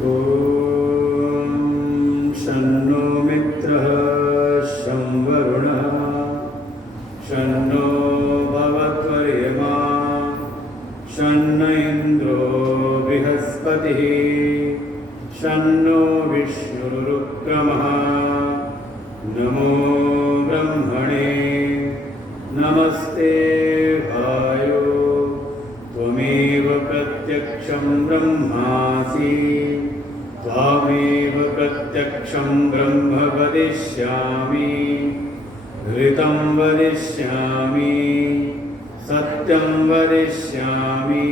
ॐ शन्नो मित्रः शं वरुणः शन्नो भवत्वर्यमा शन्न इन्द्रो बृहस्पतिः शन्नो विष्णुरुक्रमः नमो ब्रह्मणे नमस्ते वायो त्वमेव प्रत्यक्षं ब्रह्मासि त्वामेव प्रत्यक्षं ब्रह्म वदिष्यामि घृतं वदिष्यामि सत्यं वदिष्यामि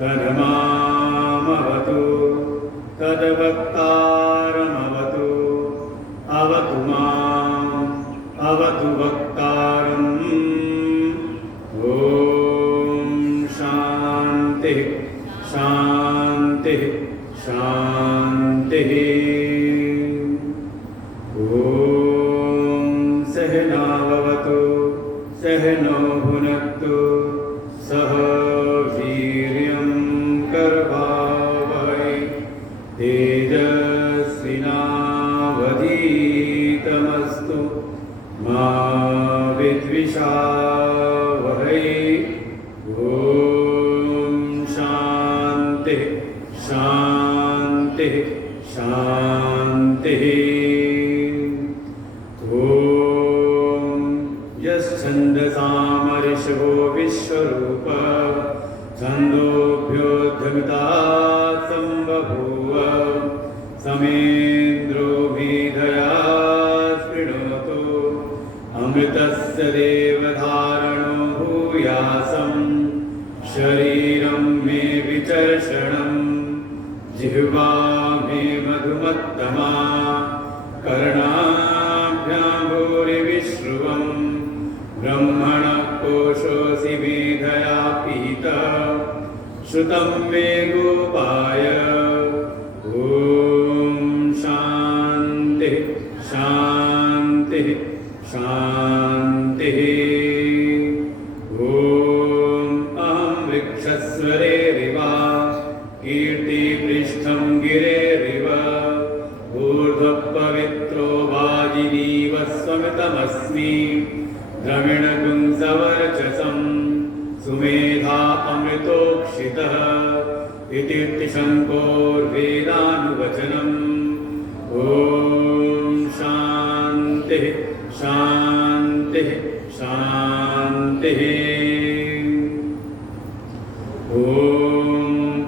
तन्मामवतु तद्वक्तारमवतु अवतु माम् अवतु वक्तारम् ॐ शान्तिः शान्तिः शान्तिः ॐ सहनाववतु सहनो भुनक्तु सह वीर्यं करवावहै तेजस्विनावधीतमस्तु मा विद्विषावहै ॐ शान्तिः शान्तिः शान्तिः ॐ यश्छन्दसामऋषभो विश्वरूप छन्दोभ्योऽध्यमितात् सम्बभूव समेन्द्रो मेधया स्पृणोतु अमृतस्य देवधारणो भूयासं शरीरं मे विचर्षणं जिह्वा मे मधुमत्तमा कर्णाभ्यां भूरिविश्रुवं ब्रह्मणः कोशोऽसि मेधया पीतः श्रुतं मे गोपाय ॐ शान्तिः शान्तिः शान्तिः ॐ अहं वृक्षस्वरेरिव कीर्तिपृष्ठं गिरेरिव ऊर्ध्वपवित्रो वाजिनीव स्वमितमस्मि द्रविणपुंसवर्चसं सुमेधा अमृतोक्षितः इति शङ्कोर्वेदानुवचनम् ॐ शान्तिः शान्तिः शान्तिः ॐ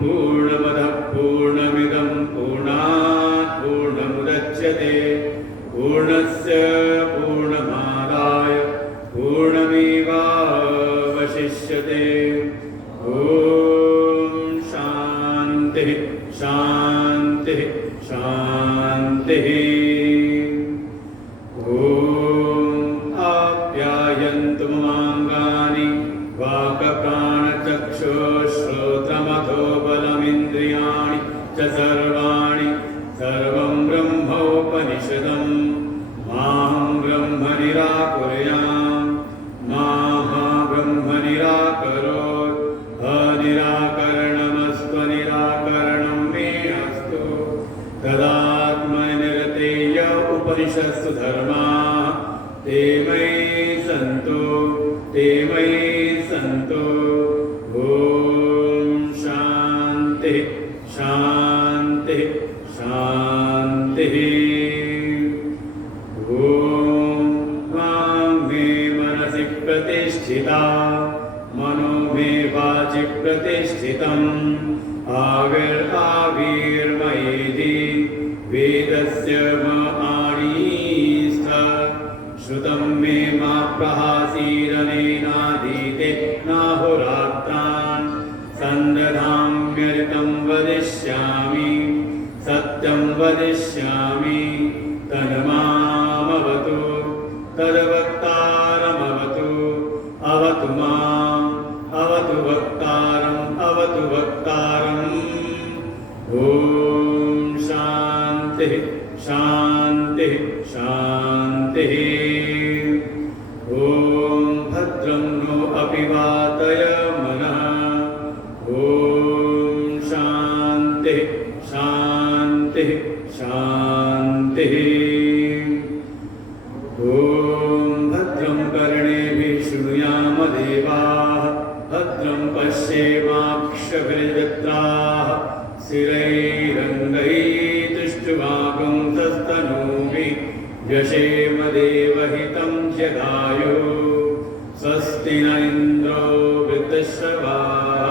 पूर्णमदः पूर्णमिदं पूर्णात् पूर्णमुदच्यते पूर्णस्य पूर्णमादाय पूर्णमेवावशिष्यते ॐ शान्तिः शान्तिः शान्तिः ॐ आप्यायन्तु ममाङ्गानि वाक्प्राणचक्षुश्रोत्रमथो बलमिन्द्रियाणि च सर्वाणि सर्वं ब्रह्मोपनिषदं माहं ब्रह्म निराकुर्याम् मा ब्रह्म निराकरोत् अनिराकरणमस्तु निराकरणं मे अस्तु तदात्मनिरतेय उपनिषत्सु धर्माः ते मयि सन्तो ॐ शान्तिः शान्तिः शान्तिः ॐ मां मे मनसि प्रतिष्ठिता मनो मे वाचि प्रतिष्ठितम् आविर्मयेति वेदस्य माणीस्थ श्रुतं मे मा प्रहासीरनेनाधीते नाहोरात्रान् सन्दधाम्यर्कं वदिष्यामि सत्यं वदिष्यामि तन्मामवतु तद्वक्तारमवतु अवतु माम् अवतु वक्तारम् अवतु वक्तारम् ॐ शान्तिः शान्तिः शान्तिः ॐ भद्रं नो अपि वातय मनः ॐ शान्तिः शान्तिः शांति शांति। ओम भद्रं कर्णेभिः शृणुयाम देवाः भद्रं पश्येमाक्षभिर्यजत्राः स्थिरैरङ्गैस्तुष्टुवागुंसस्तनूभिः व्यशेम देवहितं जगायो। स्वस्ति न इन्द्रो वृद्धश्रवाः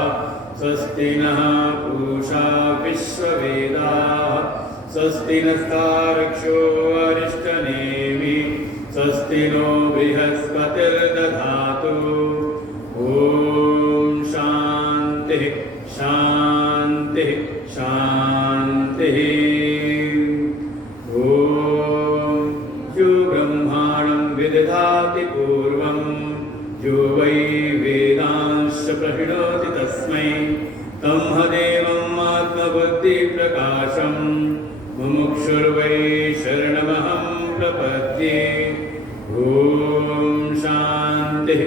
स्वस्ति नः पूषा विश्ववेदाः स्वस्ति नस्तार्क्ष्यो अरिष्टनेमिः स्वस्ति नो बृहस्पतिर्दधातु। ॐ शान्तिः शान्तिः शान्तिः। ॐ यो ब्रह्माणं विदधाति पूर्वं यो वै वेदांश्च प्रहिणोति तस्मै तमहदेवम् आत्मबुद्धिप्रकाशं मुमुक्षुर्वै शरणमहं प्रपद्ये। ॐ शान्तिः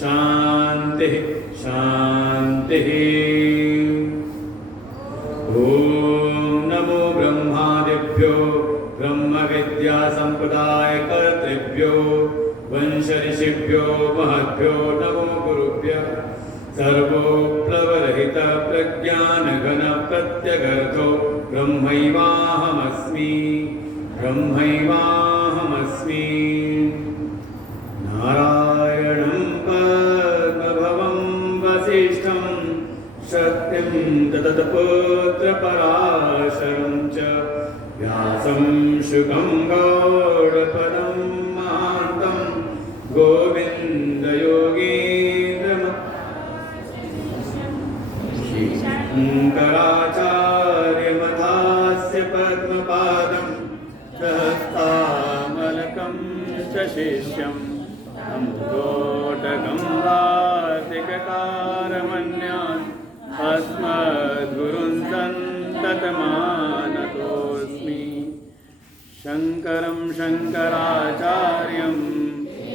शान्तिः शान्तिः। ॐ नमो ब्रह्मादिभ्यो ब्रह्मविद्यासम्प्रदायकर्तृभ्यो वंशऋषिभ्यो महद्भ्यो नमो गुरुभ्यः। सर्वोप्लवरहित प्रज्ञानघन प्रत्यगर्थो ब्रह्मैवाहमस्मि ब्रह्मैवाहमस्मि। नारायणं पद्मभवं वसिष्ठं शक्तिं तत्पुत्रपराशरं च व्यासं शुकं गौडपदं महान्तं शङ्कराचार्यमथास्य पद्मपादं सहस्तामलकं च शिष्यं नमोटकं वार्तिककारमन्यान् अस्मद्गुरुन् सन्ततमानतोऽस्मि। शङ्करं शङ्कराचार्यं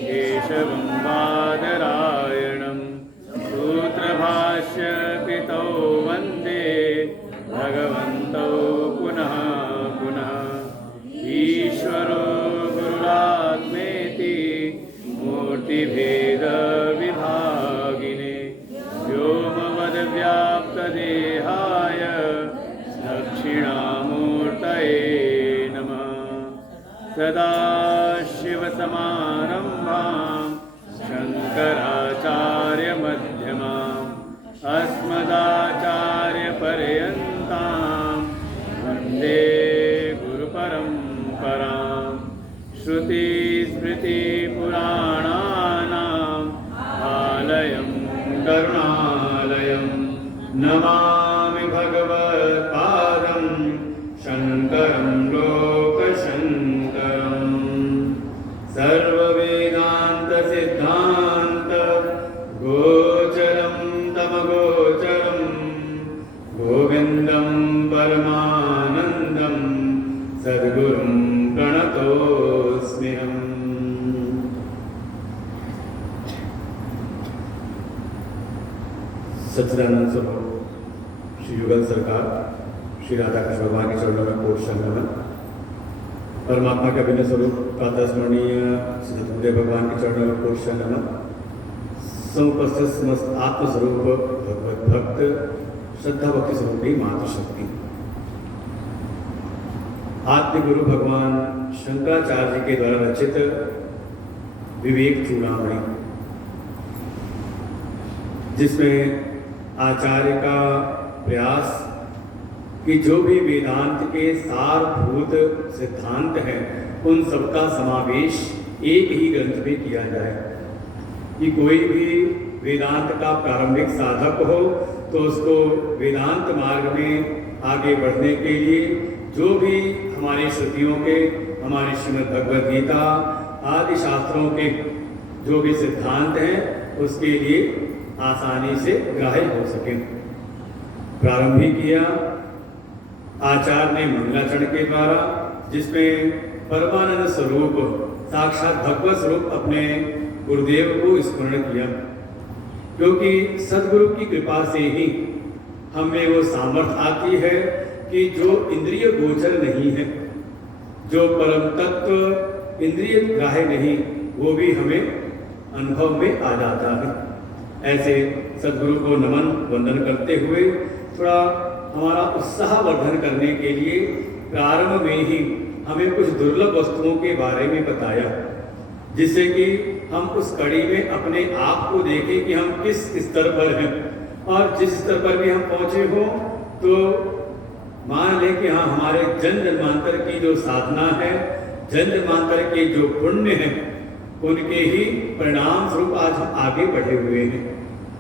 केशवं बादरायणं सूत्रभाष्य कृतौ वन्दे भगवन्तौ पुनः पुनः। ईश्वरो गुरुरात्मेति मूर्तिभेदविभागिने व्योमवद्व्याप्तदेहाय दक्षिणामूर्तये नमः। सदाशिवसमारम्भां शङ्कराचार्यमध्यमाम् अस्मदाचार्यपर्यन्तां वन्दे गुरुपरम्पराम्। श्रुतिस्मृतिपुराणानाम् आलयं करुणालयं नमामि भगवत्पादं शङ्करं लोकशङ्करम्। सर्ववेदान्तसिद्धान्त गोचरं तमगोचरं गोविन्दं परमानन्दं सद्गुरुं प्रणतोऽस्म्यहम्। सच्चिदानंद स्वरूप श्री युगल सरकार श्री राधा कृष्ण भगवान के चरणों में कोट संगमन। परमात्मा के अभिन्न स्वरूप प्रातः स्मरणीय सिद्धदेव भगवान के चरणों में कोट संगमन। समुपस्थित समस्त आत्मस्वरूप भगवत भक्त श्रद्धा भक्ति स्वरूपी मातृशक्ति आद्य गुरु भगवान शंकराचार्य जी के द्वारा रचित विवेक चूड़ामणि, जिसमें आचार्य का प्रयास कि जो भी वेदांत के सारभूत सिद्धांत हैं उन सबका समावेश एक ही ग्रंथ में किया जाए। कि कोई भी वेदांत का प्रारंभिक साधक हो तो उसको वेदांत मार्ग में आगे बढ़ने के लिए जो भी हमारी श्रुतियों के, हमारी श्रीमद् भगवद गीता आदि शास्त्रों के जो भी सिद्धांत हैं उसके लिए आसानी से ग्राह्य हो सके। प्रारंभ ही किया आचार्य ने मंगलाचरण के द्वारा, जिसमें परमानंद स्वरूप साक्षात भगवत स्वरूप अपने गुरुदेव को स्मरण किया, क्योंकि सदगुरु की कृपा से ही हम में वो सामर्थ्य आती है कि जो इंद्रिय गोचर नहीं है, जो परम तत्व इंद्रिय ग्राह्य नहीं, वो भी हमें अनुभव में आ जाता है। ऐसे सद्गुरु को नमन वंदन करते हुए थोड़ा हमारा उत्साह वर्धन करने के लिए प्रारंभ में ही हमें कुछ दुर्लभ वस्तुओं के बारे में बताया, जिससे कि हम उस कड़ी में अपने आप को देखें कि हम किस स्तर पर हैं, और जिस स्तर पर भी हम पहुँचे हों तो मान लें कि हाँ, हमारे जन्म जन्मांतर की जो साधना है, जन्म जन्मांतर के जो पुण्य हैं, उनके ही परिणाम स्वरूप आज हम आगे बढ़े हुए हैं,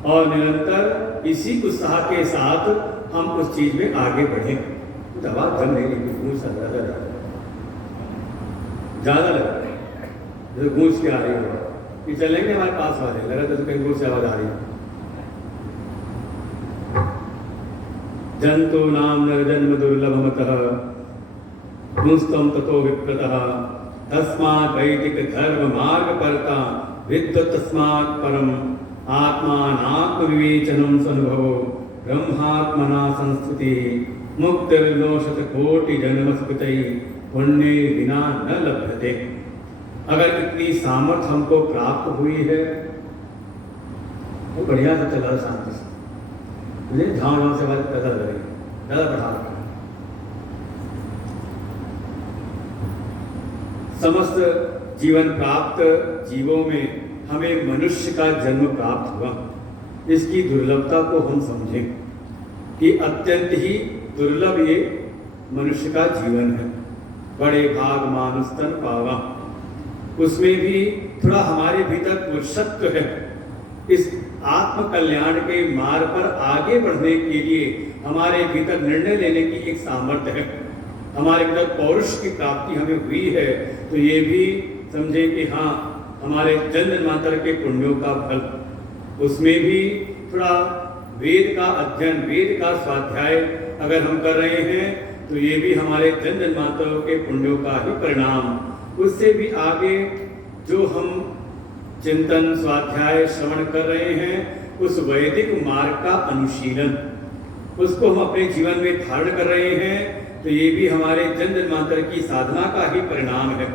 और निरंतर इसी उत्साह के साथ हम उस चीज में आगे बढ़े। दवा जम नहीं रही, गूंज ज्यादा लग रहा है, जैसे गूंज के आ रही हो कि चलेंगे हमारे पास वाले, लगा तो कहीं गूंज से आवाज आ रही है। जंतु नाम नरजन्म दुर्लभमतः पुंस्तम ततो विप्रतः तस्मात् वैदिक धर्म मार्ग परता विद्वत् तस्मात् परम आत्मानात्म विवेचनम सनुभवो ब्रह्मात्मना संस्तुति मुक्तिर्नोशत कोटि जन्म स्मृति पुण्य बिना न लभ्यते। अगर इतनी सामर्थ्य हमको प्राप्त हुई है तो बढ़िया से चला शांति से, मुझे झाँव झाँव से बात पैदा लग रही है, ज़्यादा बढ़ा रखा है। समस्त जीवन प्राप्त जीवों में हमें मनुष्य का जन्म प्राप्त हुआ, इसकी दुर्लभता को हम समझें कि अत्यंत ही दुर्लभ ये मनुष्य का जीवन है। बड़े भाग मानुष तन पावा, उसमें भी थोड़ा हमारे भीतर पुरुषत्व है। इस आत्म कल्याण के मार्ग पर आगे बढ़ने के लिए हमारे भीतर निर्णय लेने की एक सामर्थ्य है, हमारे भीतर पौरुष की प्राप्ति हमें हुई है। तो ये भी समझे कि हाँ, हमारे जन्म जन्मांतर के पुण्यों का फल, उसमें भी थोड़ा वेद का अध्ययन, वेद का स्वाध्याय अगर हम कर रहे हैं तो ये भी हमारे जन्म जन्मांतरों के पुण्यों का ही परिणाम। उससे भी आगे जो हम चिंतन स्वाध्याय श्रवण कर रहे हैं, उस वैदिक मार्ग का अनुशीलन, उसको हम अपने जीवन में धारण कर रहे हैं, तो ये भी हमारे जन्म जन्मांतर की साधना का ही परिणाम है।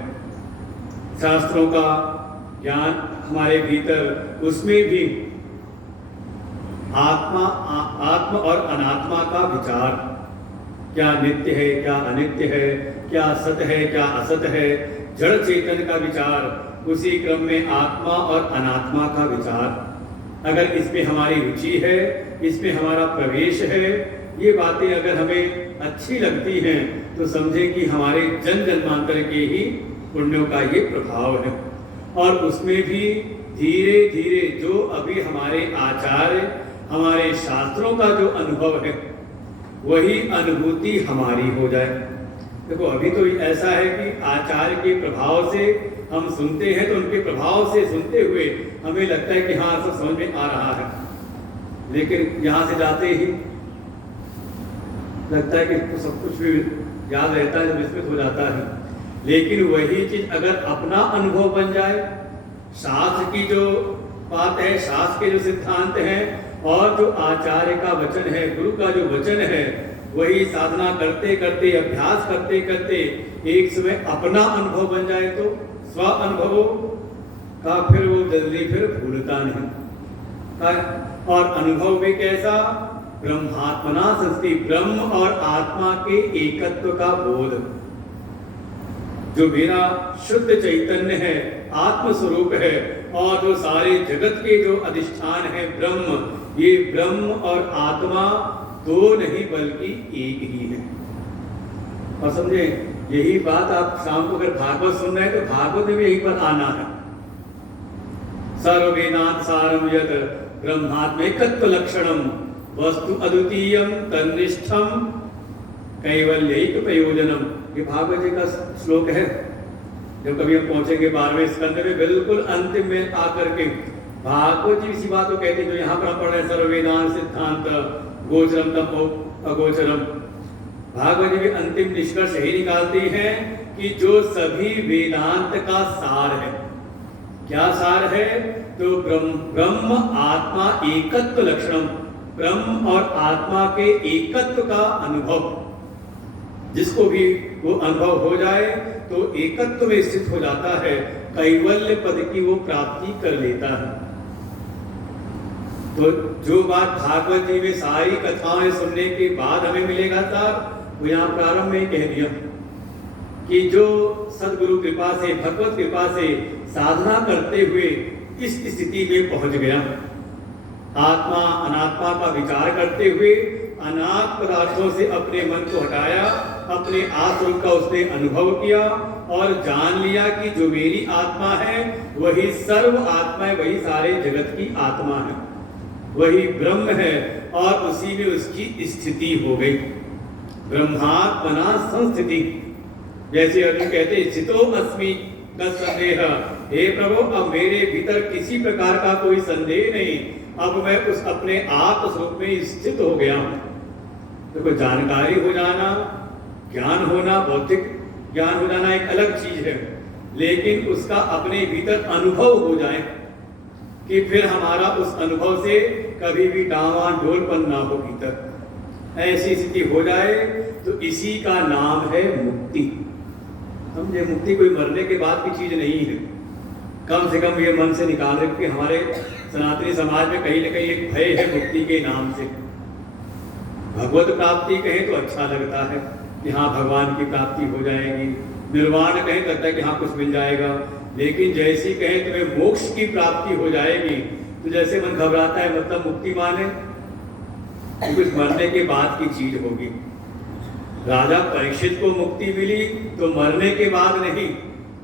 शास्त्रों का ज्ञान हमारे भीतर, उसमें भी आत्मा और अनात्मा का विचार, क्या नित्य है, क्या अनित्य है, क्या सत है, क्या असत है, जड़ चेतन का विचार, उसी क्रम में आत्मा और अनात्मा का विचार। अगर इसमें हमारी रुचि है, इसमें हमारा प्रवेश है, ये बातें अगर हमें अच्छी लगती हैं तो समझें कि हमारे जन्म जन्मांतर के ही पुण्यों का ये प्रभाव है। और उसमें भी धीरे धीरे जो अभी हमारे आचार्य, हमारे शास्त्रों का जो अनुभव है, वही अनुभूति हमारी हो जाए। देखो, अभी तो ऐसा है कि आचार्य के प्रभाव से हम सुनते हैं, तो उनके प्रभाव से सुनते हुए हमें लगता है कि हाँ, सब समझ में आ रहा है, लेकिन यहाँ से जाते ही लगता है कि सब कुछ भी याद रहता है, विस्मृत हो जाता है। लेकिन वही चीज अगर अपना अनुभव बन जाए, शास्त्र की जो बात है, शास्त्र के जो सिद्धांत हैं, और जो आचार्य का वचन है, गुरु का जो वचन है, वही साधना करते करते, अभ्यास करते करते एक समय अपना अनुभव बन जाए, तो स्व अनुभवों का फिर वो जल्दी फिर भूलता नहीं। और अनुभव भी कैसा? ब्रह्मात्मना संस्थिति, ब्रह्म और आत्मा के एकत्व का बोध। जो मेरा शुद्ध चैतन्य है, आत्म स्वरूप है, और जो सारे जगत के जो अधिष्ठान है ब्रह्म, ये ब्रह्म और आत्मा दो नहीं बल्कि एक ही है। और समझे, यही बात आप शाम को अगर भागवत सुन रहे हैं तो भागवत में भी यही पर आना है। सर्व वेदांत सारम यत् ब्रह्मात्मैकत्व लक्षणम वस्तु अद्वितीयम तन्निष्ठम कैवल्यैक प्रयोजनम। ये भागवत जी का श्लोक है। जब कभी हम पहुंचेंगे 12वें स्कंद में, बिल्कुल अंतिम में आकर के भागवत जी इसी बात को कहते हैं जो यहाँ पर हम पढ़ रहे हैं, सर्व वेदांत सिद्धांत गोचरम तम अगोचरम। भागवत जी भी अंतिम निष्कर्ष यही निकालती हैं कि जो सभी वेदांत का सार है। क्या सार है? तो ब्रह्म आत्मा एकत्व लक्षणम, ब्रह्म और आत्मा के एकत्व का अनुभव, जिसको भी वो अनुभव हो जाए तो एकत्व में स्थित हो जाता है, कैवल्य पद की वो प्राप्ति कर लेता है। तो जो बात भागवत जी में सारी कथाएं सुनने के बाद हमें मिलेगा था, वो यहाँ प्रारंभ में कह दिया कि जो सदगुरु कृपा से, भगवत कृपा से साधना करते हुए इस स्थिति में पहुंच गया, आत्मा अनात्मा का विचार करते हुए अनाथ पदार्थों से अपने मन को हटाया, अपने आत्म का उसने अनुभव किया और जान लिया कि जो मेरी आत्मा है वही सर्व आत्मा है, वही सारे जगत की आत्मा है, वही ब्रह्म है और उसी में उसकी स्थिति हो गई। ब्रह्मात्मना संस्थिति, जैसे अर्जुन कहते स्थितो अस्मि न संदेह, हे प्रभु अब मेरे भीतर किसी प्रकार का कोई संदेह नहीं, अब मैं उस अपने आत्म स्वरूप में स्थित हो गया हूं। तो कोई जानकारी हो जाना, ज्ञान होना, भौतिक ज्ञान हो जाना एक अलग चीज है, लेकिन उसका अपने भीतर अनुभव हो जाए कि फिर हमारा उस अनुभव से कभी भी डावाडोलपन ना हो भीतर, ऐसी स्थिति हो जाए तो इसी का नाम है मुक्ति। समझे, मुक्ति कोई मरने के बाद की चीज नहीं है, कम से कम ये मन से निकाल रहे कि हमारे सनातनी समाज में कहीं ना कहीं एक भय है मुक्ति के नाम से। भगवत प्राप्ति कहें तो अच्छा लगता है कि हाँ भगवान की प्राप्ति हो जाएगी, निर्वाण कहें तो लगता है कि हाँ कुछ मिल जाएगा, लेकिन जैसी कहें तुम्हें मोक्ष की प्राप्ति हो जाएगी तो जैसे मन घबराता है, मतलब मुक्ति माने कुछ मरने के बाद की चीज होगी। राजा परीक्षित को मुक्ति मिली तो मरने के बाद नहीं,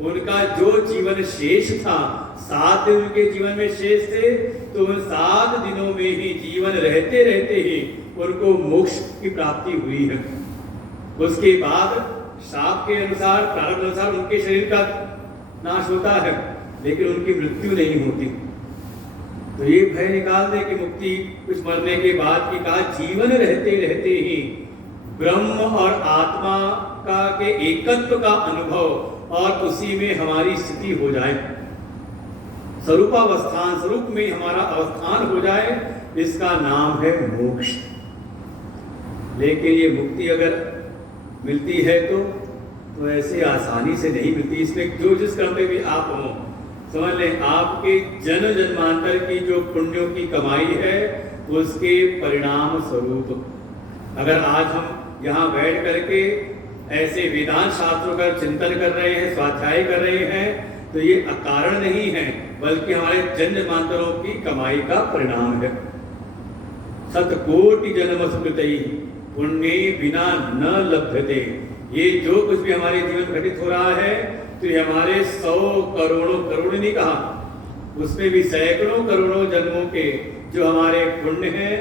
उनका जो जीवन शेष था, 7 दिन उनके जीवन में शेष थे, तो उन 7 दिनों में ही जीवन रहते रहते ही उनको मोक्ष की प्राप्ति हुई है। उसके बाद शाप के अनुसार, प्रारब्ध अनुसार उनके शरीर का नाश होता है, लेकिन उनकी मृत्यु नहीं होती। तो ये भय निकाल दे कि मुक्ति कुछ मरने के बाद की, कहा जीवन रहते रहते ही ब्रह्म और आत्मा का के एकत्व का अनुभव और उसी में हमारी स्थिति हो जाए, स्वरूपावस्थान, स्वरूप में हमारा अवस्थान हो जाए, इसका नाम है मोक्ष। लेकिन ये मुक्ति अगर मिलती है तो ऐसे आसानी से नहीं मिलती। इसमें जो जिस क्रम में भी आप हो, समझ लें आपके जन्म जन्मांतर की जो पुण्यों की कमाई है उसके परिणाम स्वरूप, अगर आज हम यहाँ बैठ करके ऐसे वेदांत शास्त्रों का चिंतन कर रहे हैं, स्वाध्याय कर रहे हैं, तो ये अकारण नहीं है, बल्कि हमारे जन्म जन्मांतरों की कमाई का परिणाम है। सतकोटि जन्म स्मृति पुण्य बिना न लभ्यते, ये जो कुछ भी हमारे जीवन में घटित हो रहा है तो ये हमारे 100 करोड़ों, करोड़ नहीं कहा, उसमें भी सैकड़ों करोड़ों जन्मों के जो हमारे पुण्य हैं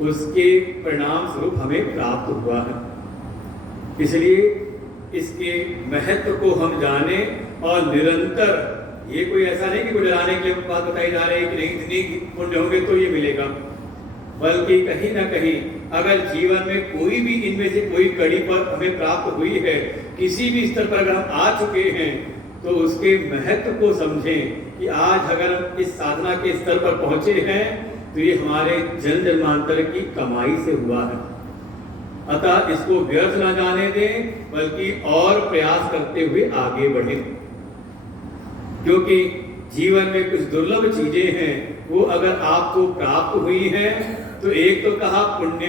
उसके परिणाम स्वरूप हमें प्राप्त हुआ है। इसलिए इसके महत्व को हम जाने और निरंतर, ये कोई ऐसा नहीं कि कुछ डराने के लिए बात बताई जा रही है कि नहीं इतनी पुण्य होंगे तो ये मिलेगा, बल्कि कहीं ना कहीं अगर जीवन में कोई भी इनमें से कोई कड़ी पर हमें प्राप्त हुई है, किसी भी स्तर पर अगर हम आ चुके हैं, तो उसके महत्व को समझें कि आज अगर हम इस साधना के स्तर पर पहुंचे हैं तो ये हमारे जन्म जन्मांतर की कमाई से हुआ है। अतः इसको व्यर्थ ना जाने दें, बल्कि और प्रयास करते हुए आगे बढ़े, क्योंकि जीवन में कुछ दुर्लभ चीजें हैं, वो अगर आपको प्राप्त हुई हैं तो एक तो कहा पुण्य,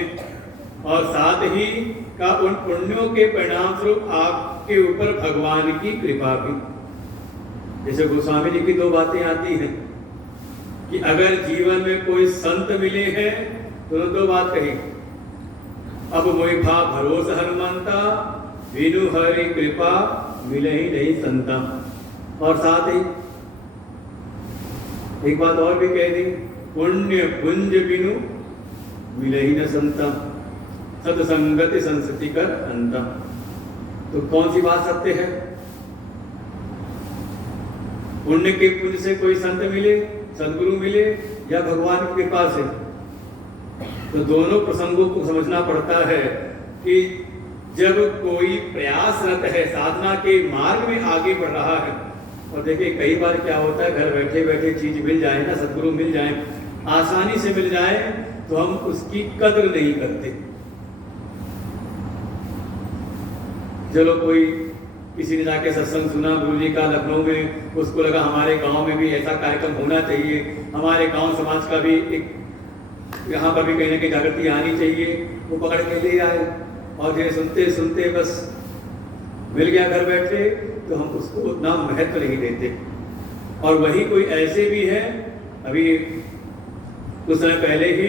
और साथ ही का उन पुण्यों के परिणाम स्वरूप आपके ऊपर भगवान की कृपा भी। जैसे गोस्वामी जी की 2 बातें आती हैं कि अगर जीवन में कोई संत मिले हैं तो 2 बात कही, अब मोहि भा भरोस हनुमंता, बिनु हरि कृपा मिले ही नहीं संता, और साथ ही एक बात और भी कह दी, पुण्य पुंज बिनु मिले ही न संता, सत्संगति संस्कृति कर अंता। तो कौन सी बात सत्य है? पुण्य के पुंज से कोई संत मिले, सदगुरु मिले, या भगवान की कृपा से? तो दोनों प्रसंगों को समझना पड़ता है कि जब कोई प्रयासरत है, साधना के मार्ग में आगे बढ़ रहा है, और देखिए कई बार क्या होता है, घर बैठे बैठे चीज मिल जाए ना, सदगुरु मिल जाए, आसानी से मिल जाए, तो हम उसकी कद्र नहीं करते। चलो कोई किसी ने जाके सत्संग सुना गुरु जी का लखनऊ में, उसको लगा हमारे गांव में भी ऐसा कार्यक्रम होना चाहिए, हमारे गांव समाज का भी एक यहाँ पर भी कहीं ना कहीं जागृति आनी चाहिए। वो पकड़ के ले आए और ये सुनते सुनते बस मिल गया घर बैठे, तो हम उसको उतना महत्व नहीं देते। और वही कोई ऐसे भी है, अभी कुछ समय पहले ही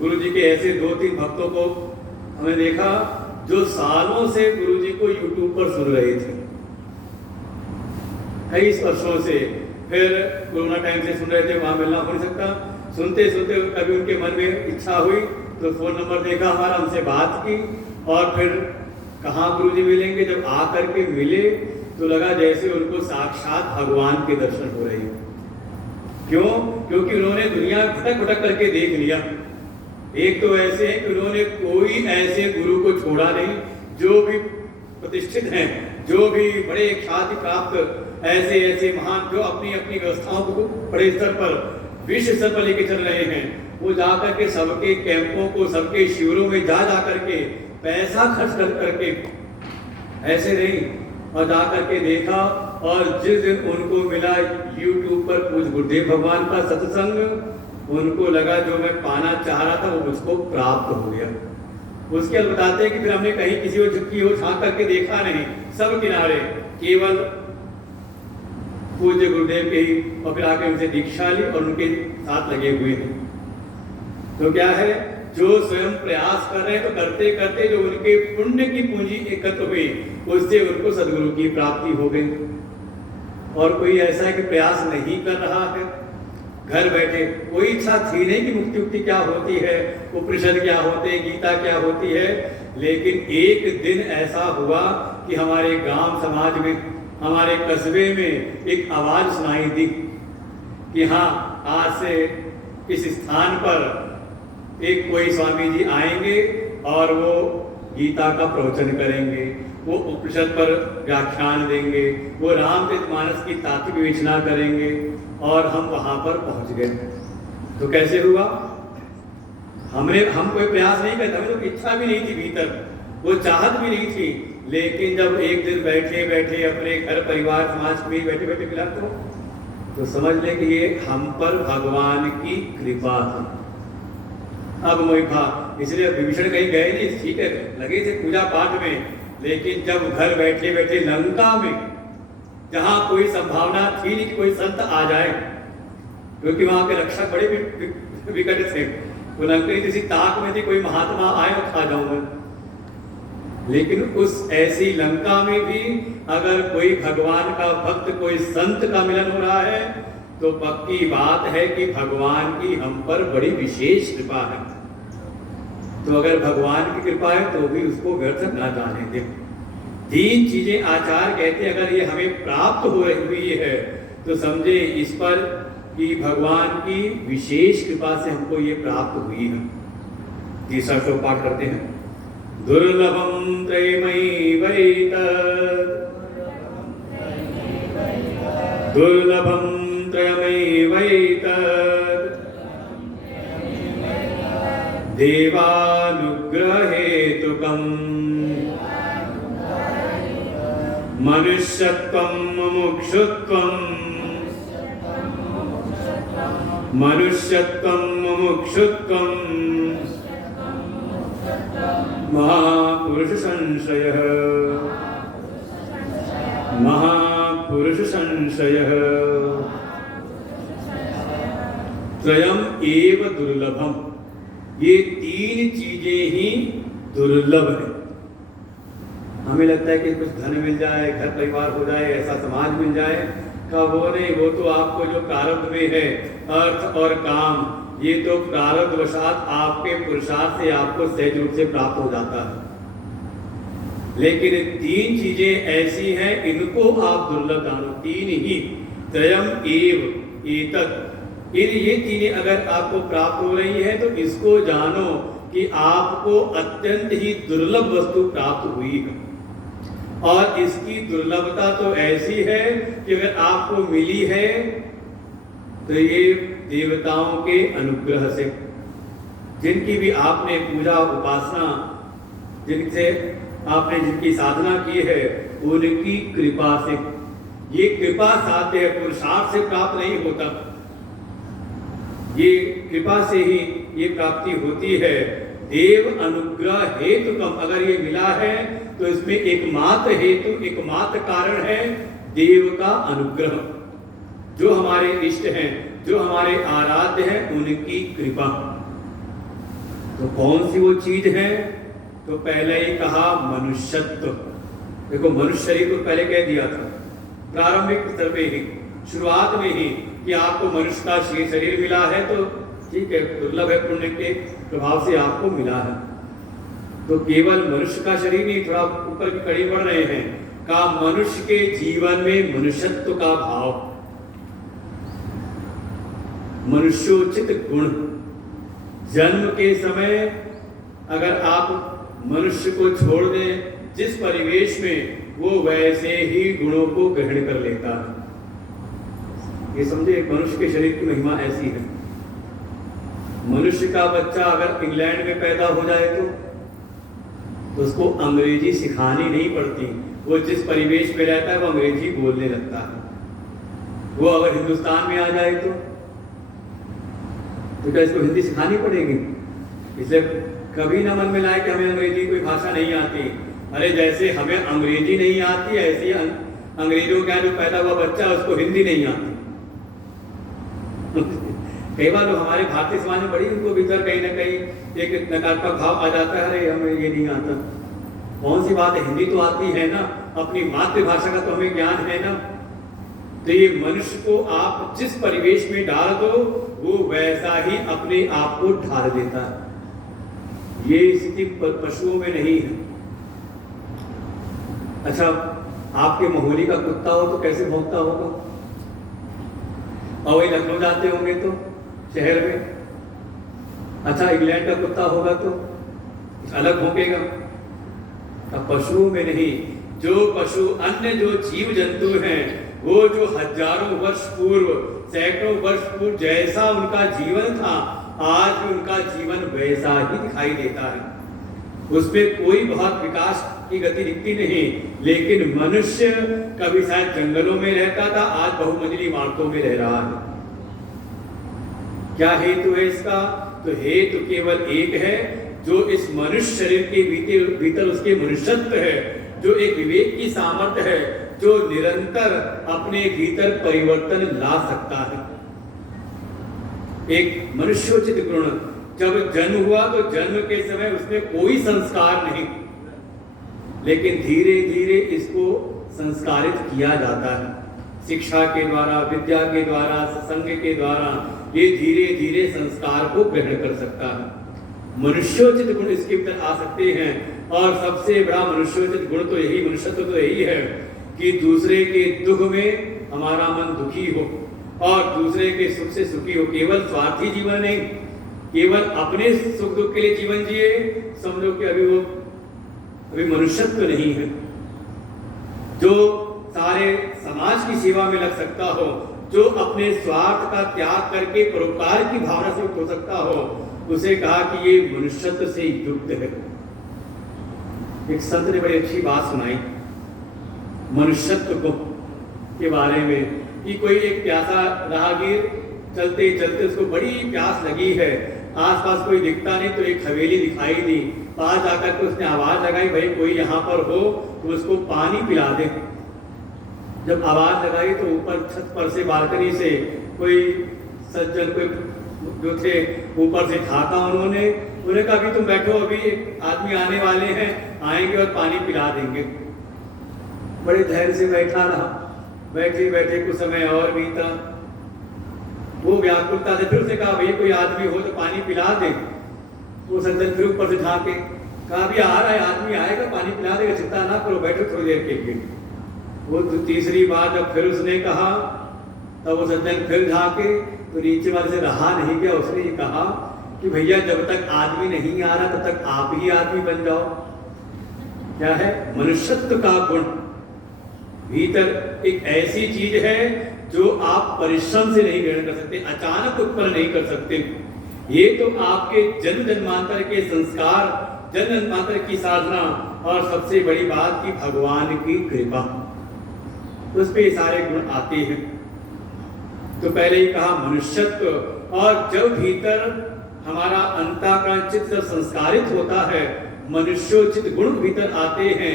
गुरु जी के ऐसे 2-3 भक्तों को हमने देखा जो सालों से गुरु जी को यूट्यूब पर सुन रहे थे, कई वर्षों से। फिर कोरोना टाइम से सुन रहे थे, वहां मिलना हो नहीं सकता। सुनते सुनते कभी उनके मन में इच्छा हुई तो फोन नंबर देखा हमारा, हमसे बात की और फिर कहाँ गुरु जी मिलेंगे। जब आ करके मिले तो लगा जैसे उनको साक्षात भगवान के दर्शन हो रहे हैं। क्यों? क्योंकि उन्होंने दुनिया भटक भटक करके देख लिया। एक तो ऐसे है कि उन्होंने कोई ऐसे गुरु को छोड़ा नहीं, जो भी प्रतिष्ठित हैं, जो भी बड़े ख्याति प्राप्त ऐसे ऐसे महान, जो अपनी अपनी व्यवस्थाओं को बड़े स्तर पर विश्व स्तर पर लेके चल रहे हैं, वो जाकर के सबके कैंपों को, सबके शिविरों में जा करके पैसा खर्च कर करके ऐसे नहीं, और जा करके देखा। और जिस दिन उनको मिला यूट्यूब पर पूज्य गुरुदेव भगवान का सत्संग, उनको लगा जो मैं पाना चाह रहा था वो मुझको प्राप्त हो गया। उसके बाद बताते हैं कि फिर हमने कहीं किसी को झुकी हो झांक करके देखा नहीं, सब किनारे केवल पूज्य गुरुदेव के ही, और फिर आके उनसे दीक्षा ली और उनके साथ लगे हुए हैं। तो क्या है, जो स्वयं प्रयास कर रहे हैं, तो करते करते जो उनके पुण्य की पूंजी एकत्र हुई, उससे उनको सदगुरु की प्राप्ति हो गई। और कोई ऐसा है कि प्रयास नहीं कर रहा है, घर बैठे, कोई इच्छा थी नहीं कि मुक्ति मुक्ति क्या होती है, उपनिषद क्या होते हैं, गीता क्या होती है। लेकिन एक दिन ऐसा हुआ कि हमारे गांव समाज में, हमारे कस्बे में एक आवाज सुनाई दी कि हाँ, आज से इस स्थान पर एक कोई स्वामी जी आएंगे और वो गीता का प्रवचन करेंगे, वो उपनिषद पर व्याख्यान देंगे, वो रामचरितमानस की तात्विक विवेचना करेंगे। और हम वहां पर पहुंच गए। तो कैसे हुआ? हम कोई प्रयास नहीं करते, हमें तो इच्छा भी नहीं थी भीतर, वो चाहत भी नहीं थी। लेकिन जब एक दिन बैठे बैठे अपने घर परिवार समाज में बैठे बैठे मिला तो समझ ले कि ये हम पर भगवान की कृपा है। अब मोहि था, इसलिए विभीषण कहीं गए नहीं, ठीक है, लगे थे पूजा पाठ में, लेकिन जब घर बैठे बैठे लंका में, जहां कोई संभावना थी नहीं कि कोई संत आ जाए, क्योंकि वहां के रक्षक बड़े विकट थे, वो लंका किसी ताक में थी, कोई महात्मा आए और खा जाऊंगा। लेकिन उस ऐसी लंका में भी अगर कोई भगवान का भक्त, कोई संत का मिलन हो रहा है, तो पक्की बात है कि भगवान की हम पर बड़ी विशेष कृपा है। तो अगर भगवान की कृपा है तो भी उसको व्यर्थ ना जाने दे। 3 चीजें आचार्य कहते हैं, अगर ये हमें प्राप्त हो रही हुई है तो समझे इस पर कि भगवान की विशेष कृपा से हमको ये प्राप्त हुई है। तीसरा श्लोक पाठ करते हैं। दुर्लभम त्रयमैवैतत्, दुर्लभम त्रयमैवैतत्, देवानुग्रहेतुकम्, मनुष्यत्वं मुमुक्षुत्वं, मनुष्यत्वं मुमुक्षुत्वं, महापुरुष संशयः, महापुरुष संशयः। त्रयम् एव दुर्लभम, ये 3 चीजें ही दुर्लभ है। हमें लगता है कि कुछ धन मिल जाए, घर परिवार हो जाए, ऐसा समाज मिल जाए, का वो नहीं, वो तो आपको जो प्रारब्ध में है, अर्थ और काम, ये तो प्रारब्धवशात आपके पुरुषार्थ से आपको सहज रूप से प्राप्त हो जाता है। लेकिन 3 चीजें ऐसी हैं, इनको आप दुर्लभ जानो। 3 ही, त्रयम एव एतत्, ये 3 अगर आपको प्राप्त हो रही है तो इसको जानो कि आपको अत्यंत ही दुर्लभ वस्तु प्राप्त हुई है। और इसकी दुर्लभता तो ऐसी है कि अगर आपको मिली है तो ये देवताओं के अनुग्रह से, जिनकी भी आपने पूजा उपासना, जिनसे आपने जिनकी साधना की है, उनकी कृपा से, ये कृपा साध्य है, पुरुषार्थ से प्राप्त नहीं होता, ये कृपा से ही ये प्राप्ति होती है। देव अनुग्रह हेतु कम, अगर ये मिला है तो इसमें एकमात्र हेतु, एकमात्र कारण है देव का अनुग्रह। जो हमारे इष्ट हैं, जो हमारे आराध्य हैं, उनकी कृपा। तो कौन सी वो चीज है? तो पहले ही कहा मनुष्यत्व। देखो मनुष्य शरीर को पहले कह दिया था प्रारंभिक स्तर पे ही, शुरुआत में ही, कि आपको मनुष्य का शरीर मिला है तो ठीक है, दुर्लभ है, पुण्य के प्रभाव से आपको मिला है। तो केवल मनुष्य का शरीर नहीं, थोड़ा ऊपर की कड़ी बढ़ रहे हैं, का मनुष्य के जीवन में मनुष्यत्व का भाव, मनुष्योचित गुण। जन्म के समय अगर आप मनुष्य को छोड़ दें जिस परिवेश में, वो वैसे ही गुणों को ग्रहण कर लेता है। ये समझे, एक मनुष्य के शरीर की महिमा ऐसी है। मनुष्य का बच्चा अगर इंग्लैंड में पैदा हो जाए तो उसको अंग्रेजी सिखानी नहीं पड़ती, वो जिस परिवेश में रहता है वो अंग्रेजी बोलने लगता है। वो अगर हिंदुस्तान में आ जाए तो क्या इसको हिंदी सिखानी पड़ेगी? इसलिए कभी ना मन में लाए कि हमें अंग्रेजी कोई भाषा नहीं आती। अरे जैसे हमें अंग्रेजी नहीं आती, ऐसे अंग्रेजों का जो पैदा हुआ बच्चा उसको हिंदी नहीं आती। कई बार हमारे भारतीय समाज में बड़ी, उनको भीतर कहीं ना कहीं एक नकारात्मक भाव आ जाता है, अरे हमें ये नहीं आता। कौन सी बात है, हिंदी तो आती है ना, अपनी मातृभाषा का तो हमें ज्ञान है ना। तो ये मनुष्य को आप जिस परिवेश में डाल दो, वो वैसा ही अपने आप को ढाल देता है। ये स्थिति पशुओं में नहीं है। अच्छा, आपके मोहल्ले का कुत्ता हो तो कैसे भौंकता होगा? और वही लखनऊ जाते होंगे तो शहर में, अच्छा इंग्लैंड का कुत्ता होगा तो अलग भौंकेगा। अब पशुओं में नहीं, जो पशु, अन्य जो जीव जंतु हैं, वो जो हजारों वर्ष पूर्व, सैकड़ों वर्ष पूर्व जैसा उनका जीवन था, आज भी उनका जीवन वैसा ही दिखाई देता है। उसमें कोई बहुत विकास की गति दिखती नहीं। लेकिन मनुष्य कभी शायद जंगलों में रहता था, आज बहुमंजिली इमारतों में रह रहा है। क्या हेतु है इसका? तो हेतु केवल एक है, जो इस मनुष्य शरीर के भीतर उसके मनुष्यत्व है, जो एक विवेक की सामर्थ्य है, जो निरंतर अपने भीतर परिवर्तन ला सकता है। एक मनुष्योचित गुण। जब जन्म हुआ तो जन्म के समय उसमें कोई संस्कार नहीं, लेकिन धीरे धीरे इसको संस्कारित किया जाता है। शिक्षा के द्वारा, विद्या के द्वारा, सत्संग के द्वारा ये धीरे धीरे संस्कार को ग्रहण कर सकता है। मनुष्योचित गुण इसके भीतर आ सकते हैं। और सबसे बड़ा मनुष्योचित गुण तो यही, मनुष्यत्व तो यही है कि दूसरे के दुख में हमारा मन दुखी हो और दूसरे के सुख से सुखी हो। केवल स्वार्थी जीवन नहीं, केवल अपने सुख दुख के लिए जीवन जिए, समझो कि अभी मनुष्यत्व नहीं है। जो सारे समाज की सेवा में लग सकता हो, जो अपने स्वार्थ का त्याग करके परोपकार की भावना से युक्त हो सकता हो, उसे कहा कि ये मनुष्यत्व से युक्त है। एक संत ने बड़ी अच्छी बात सुनाई मनुष्यत्व को के बारे में, कि कोई एक प्यासा राहगीर चलते चलते उसको बड़ी प्यास लगी है, आसपास कोई दिखता नहीं, तो एक हवेली दिखाई दी। पास जाकर के उसने आवाज लगाई, भाई कोई यहाँ पर हो तो उसको पानी पिला दे। जब आवाज लगाई तो ऊपर छत पर से, बालकनी से कोई सज्जन, कोई जो थे ऊपर से झाँका उन्होंने कहा कि तुम बैठो, अभी एक आदमी आने वाले हैं, आएंगे और पानी पिला देंगे। बड़े धैर्य से बैठा रहा। बैठे बैठे कुछ समय और बीता, वो व्याकुलता से फिर उसने कहा, भाई कोई आदमी हो तो पानी पिला दे। वो सज्जन फिर ऊपर से झाँके, कहा भी आ रहा है आदमी, आएगा पानी पिला देगा, चिंता ना करो, बैठो थोड़ी देर के लिए। वो तो तीसरी बार जब फिर उसने कहा, तब वो सज्जन फिर झाँके, तो नीचे वाले से रहा नहीं गया। उसने ये कहा कि भैया जब तक आदमी नहीं आ रहा तब तक आप ही आदमी बन जाओ। क्या है? मनुष्यत्व का गुण भीतर एक ऐसी चीज है जो आप परिश्रम से नहीं ग्रहण कर सकते, अचानक उत्पन्न नहीं कर सकते। ये तो आपके जन्म जन्मांतर के संस्कार, जन्म जन्मांतर की साधना, और सबसे बड़ी बात कि भगवान की कृपा, उस पे सारे गुण आते हैं। तो पहले ही कहा मनुष्यत्व, और जब भीतर हमारा अंतःकरण चित्त संस्कारित होता है, मनुष्योचित गुण भीतर आते हैं,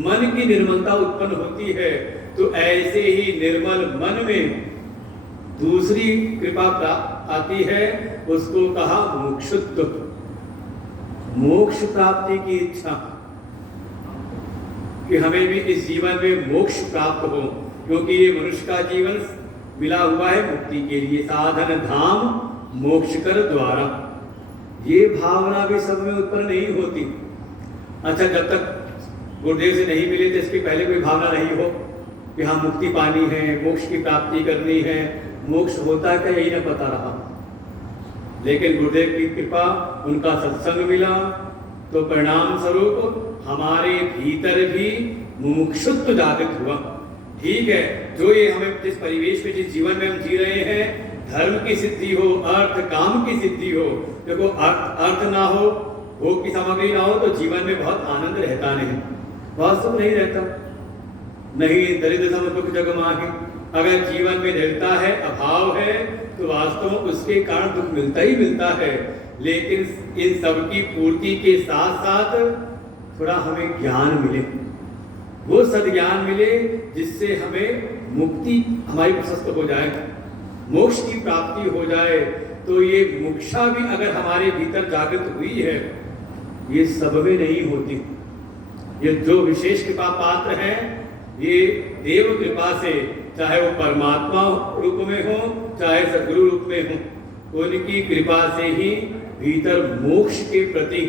मन की निर्मलता उत्पन्न होती है, तो ऐसे ही निर्मल मन में दूसरी कृपा आती है, उसको कहा मोक्षत्व, मोक्ष प्राप्ति की इच्छा, कि हमें भी इस जीवन में मोक्ष प्राप्त हो, क्योंकि ये मनुष्य का जीवन मिला हुआ है मुक्ति के लिए। साधन धाम मोक्ष कर द्वारा, ये भावना भी सब में उत्पन्न नहीं होती। अच्छा, जब तक गुरुदेव से नहीं मिले तो इसके पहले कोई भावना नहीं हो कि हाँ मुक्ति पानी है, मोक्ष की प्राप्ति करनी है, मोक्ष होता है क्या, यही ना पता रहा। लेकिन गुरुदेव की कृपा, उनका सत्संग मिला, तो परिणाम स्वरूप हमारे भीतर भी मुमुक्षुत्व जागृत हुआ। ठीक है, जो ये हमें जिस परिवेश में, जिस जीवन में हम जी रहे हैं, धर्म की सिद्धि हो, अर्थ काम की सिद्धि हो, देखो अर्थ ना हो, भोग की सामग्री ना हो, तो जीवन में बहुत आनंद रहता नहीं, बहुत सुख नहीं रहता। नहीं दरिद्र सम दुख जग माही, अगर जीवन में दरिद्रता है, अभाव है, तो वास्तव में उसके कारण दुख मिलता ही मिलता है। लेकिन इन सब की पूर्ति के साथ साथ थोड़ा हमें ज्ञान मिले, वो सद्ज्ञान मिले, जिससे हमें मुक्ति हमारी प्रशस्त हो जाए, मोक्ष की प्राप्ति हो जाए। तो ये मोक्षा भी अगर हमारे भीतर जागृत हुई है, ये सब में नहीं होती। ये जो विशेष कृपा पात्र हैं, ये देव कृपा से, चाहे वो परमात्मा रूप में हो, चाहे सद्गुरु रूप में हो, उनकी कृपा से ही भीतर मोक्ष के प्रति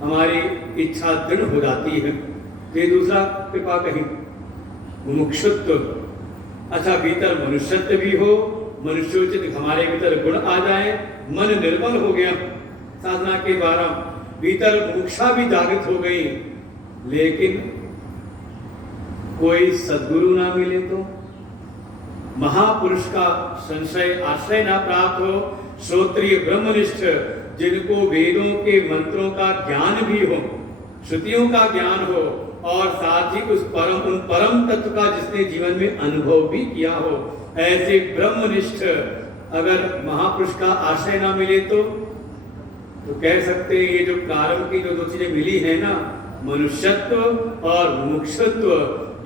हमारी इच्छा दृढ़ हो जाती है। ये दूसरा कृपा कहीं मुमुक्षुत्व। अच्छा, भीतर मनुष्यत्व भी हो, मनुष्योचित हमारे भीतर गुण आ जाए, मन निर्मल हो गया साधना के द्वारा, भीतर मुमुक्षा भी जागृत हो गई, लेकिन कोई सद्गुरु ना मिले तो, महापुरुष का संशय आश्रय ना प्राप्त हो, श्रोत्रिय ब्रह्मनिष्ठ, जिनको वेदों के मंत्रों का ज्ञान भी हो, श्रुतियों का ज्ञान हो, और साथ ही उन परम तत्व का जिसने जीवन में अनुभव भी किया हो, ऐसे ब्रह्मनिष्ठ अगर महापुरुष का आश्रय ना मिले तो कह सकते हैं ये जो प्रारंभ की जो दो चीजें मिली है ना, मनुष्यत्व और मुमुक्षुत्व,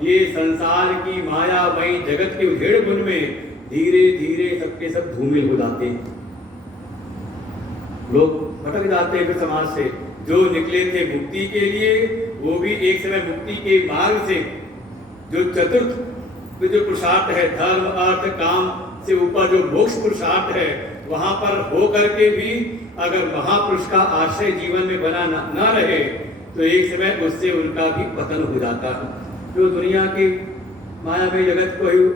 ये संसार की मायामयी जगत के उधेड़ बुन में धीरे धीरे सबके सब धूमिल हो जाते हैं, लोग भटक जाते हैं समाज से। जो निकले थे मुक्ति के लिए, वो भी एक समय मुक्ति के मार्ग से, जो चतुर्थ जो पुरुषार्थ है, धर्म अर्थ काम से ऊपर जो मोक्ष पुरुषार्थ है, वहां पर हो करके भी अगर महापुरुष का आश्रय जीवन में बना ना रहे, तो एक समय उससे उनका भी पतन हो जाता है। जो दुनिया की माया में जगत को ही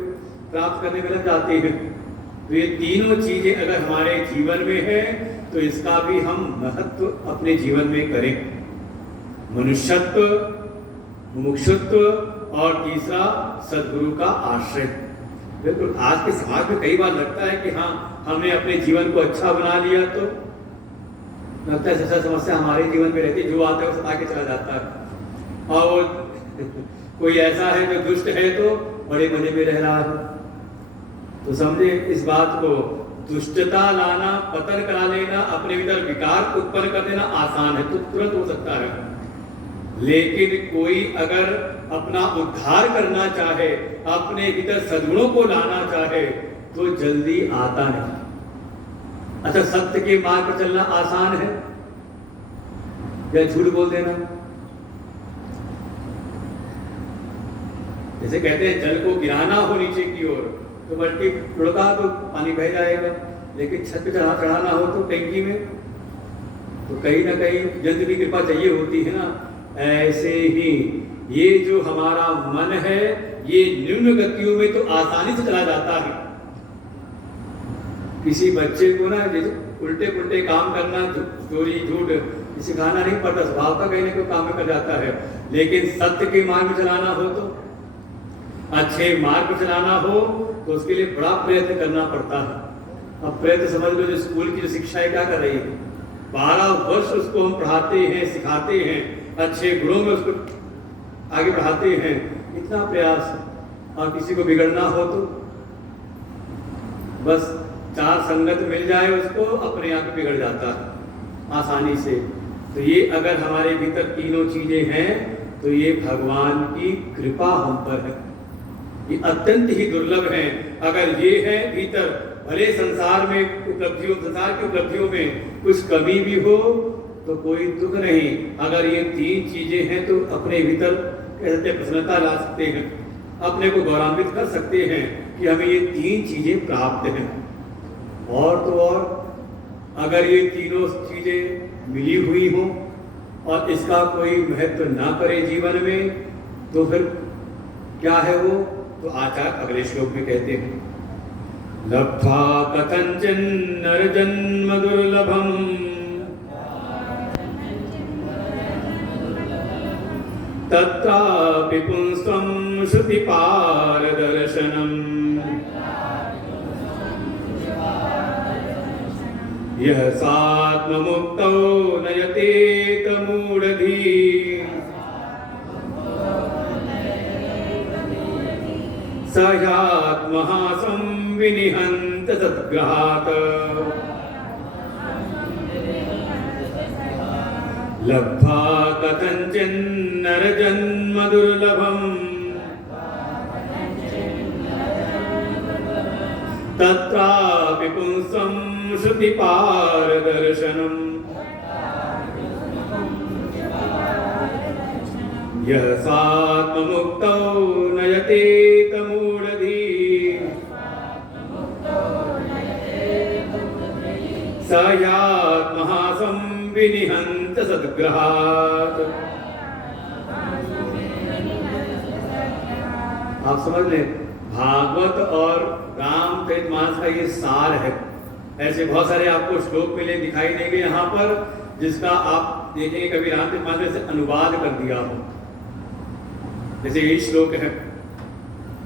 प्राप्त करने में लग जाते हैं। तो ये तीनों चीजें अगर हमारे जीवन में है, तो इसका भी हम महत्व अपने जीवन में करें, मनुष्यत्व, मुमुक्षुत्व, और तीसरा सद्गुरु का आश्रय। बिल्कुल आज के समाज में कई बार लगता है कि हाँ हमने अपने जीवन को अच्छा बना लिया, तो लगता है सबसे समस्या हमारे जीवन में रहती है, जो आता है वो सता के चला जाता है, और कोई ऐसा है जो दुष्ट है तो बड़े मजे में रह रहा है। तो समझे इस बात को, दुष्टता लाना, पतन करा लेना, अपने भीतर विकार उत्पन्न कर देना आसान है, तो तुरंत हो सकता है, लेकिन कोई अगर अपना उद्धार करना चाहे, अपने भीतर सद्गुणों को लाना चाहे, तो जल्दी आता नहीं। अच्छा, सत्य के मार्ग पर चलना आसान है या झूठ बोल देना? जैसे कहते हैं जल को गिराना हो नीचे की ओर, तो मल्टी लुढ़का तो पानी बह जाएगा, लेकिन छत पे चढ़ाना हो तो टैंकी में, तो कहीं ना कहीं जल्द की कृपा चाहिए होती है ना। ऐसे ही ये जो हमारा मन है, ये निम्न गतियों में तो आसानी से चला जाता है। किसी बच्चे को ना उल्टे पुल्टे काम करना, चोरी झूठ सिखाना नहीं पड़ता, स्वभाव का कहीं ना कहीं काम में कर जाता है। लेकिन सत्य के मार्ग में चलाना हो, तो अच्छे मार्ग पर चलाना हो, तो उसके लिए बड़ा प्रयत्न करना पड़ता है। अब पहले तो समझ लो जो स्कूल की जो शिक्षा है क्या कर रही है, 12 वर्ष उसको हम पढ़ाते हैं, सिखाते हैं, अच्छे गुणों में उसको आगे बढ़ाते हैं, इतना प्रयास, और किसी को बिगड़ना हो तो बस 4 संगत मिल जाए उसको, अपने आप बिगड़ जाता है आसानी से। तो ये अगर हमारे भीतर तीनों चीजें हैं तो ये भगवान की कृपा हम पर है, ये अत्यंत ही दुर्लभ है। अगर ये है भीतर, भले संसार में उपलब्धियों, संसार की उपलब्धियों में कुछ कमी भी हो तो कोई दुख नहीं, अगर ये 3 चीजें हैं तो अपने भीतर कहते प्रसन्नता ला सकते हैं, अपने को गौरवान्वित कर सकते हैं कि हमें ये 3 चीजें प्राप्त हैं। और तो और अगर ये तीनों चीजें मिली हुई हों और इसका कोई महत्व ना करे जीवन में तो फिर क्या है वो, तो आचार्य अगले श्लोक में कहते हैं, लब्ध्वा कथंचिन नरजन्म दुर्लभम तत्रापि पुंस्त्वं श्रुतिपारदर्शनम् यः सात्ममुक्तो नयतेत मूढधीः स ह्यात्मः संविनिहन्त सद्ग्रहात् लब्ध्वा कथंचिन्नरजन्म दुर्लभम् तत्रापि पुंस्त्वं श्रुतिपारदर्शनम् यः सात्ममुक्तो नयतेत मूढधीः स ह्यात्मः संविनिहन्त सद्ग्रहात्। आप समझ लें, भागवत और रामचरितमानस का ये सार है। ऐसे बहुत सारे आपको श्लोक मिले, दिखाई देंगे यहाँ पर, जिसका आप देखेंगे कभी रामचरितमानस से अनुवाद कर दिया हो। जैसे ये श्लोक है,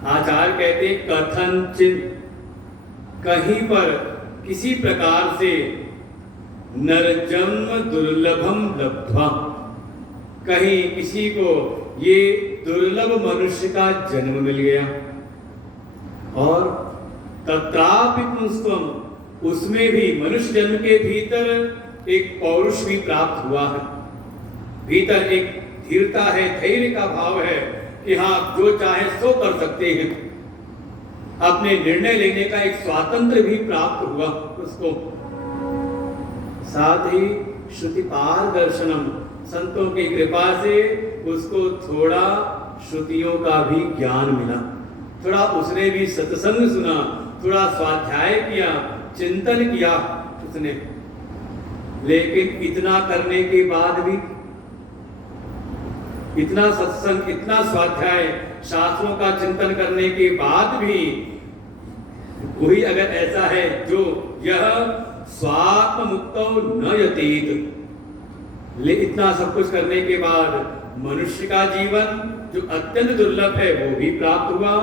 आचार्य कहते हैं कथनचित, कहीं पर किसी प्रकार से नरजन्म दुर्लभम लब्ध्वा, कहीं किसी को ये दुर्लभ मनुष्य का जन्म मिल गया, और तत्रापि पुंस्त्वम, उसमें भी मनुष्य जन्म के भीतर एक पौरुष भी प्राप्त हुआ है, भीतर एक धीरता है, धैर्य का भाव है कि हाँ जो चाहे सो कर सकते हैं, अपने निर्णय लेने का एक स्वातंत्र भी प्राप्त हुआ उसको। साथ ही श्रुतिपार दर्शनम, संतों की कृपा से उसको थोड़ा श्रुतियों का भी ज्ञान मिला, थोड़ा उसने भी सत्संग सुना, थोड़ा स्वाध्याय किया, चिंतन किया उसने। लेकिन इतना करने के बाद भी, इतना सत्संग, इतना स्वाध्याय, शास्त्रों का चिंतन करने के बाद भी कोई अगर ऐसा है जो यह स्वात्म मुक्तो न यतीत, ले इतना सब कुछ करने के बाद मनुष्य का जीवन जो अत्यंत दुर्लभ है वो भी प्राप्त हुआ,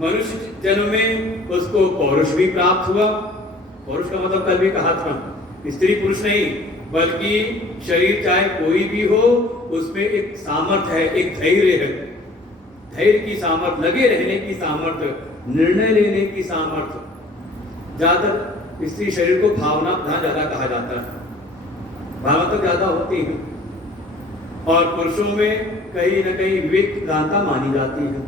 मनुष्य जन्म में उसको पौरुष भी प्राप्त हुआ। पौरुष का मतलब कल भी कहा था, स्त्री पुरुष नहीं, बल्कि शरीर चाहे कोई भी हो उसमें एक सामर्थ्य है, एक धैर्य है, धैर्य की सामर्थ्य, लगे रहने की सामर्थ्य, निर्णय लेने की सामर्थ्य। ज्यादा स्त्री शरीर को भावना प्रधान ज्यादा कहा जाता है, भावना तो ज्यादा होती है, और पुरुषों में कहीं न कहीं विवेक प्रधानता मानी जाती है।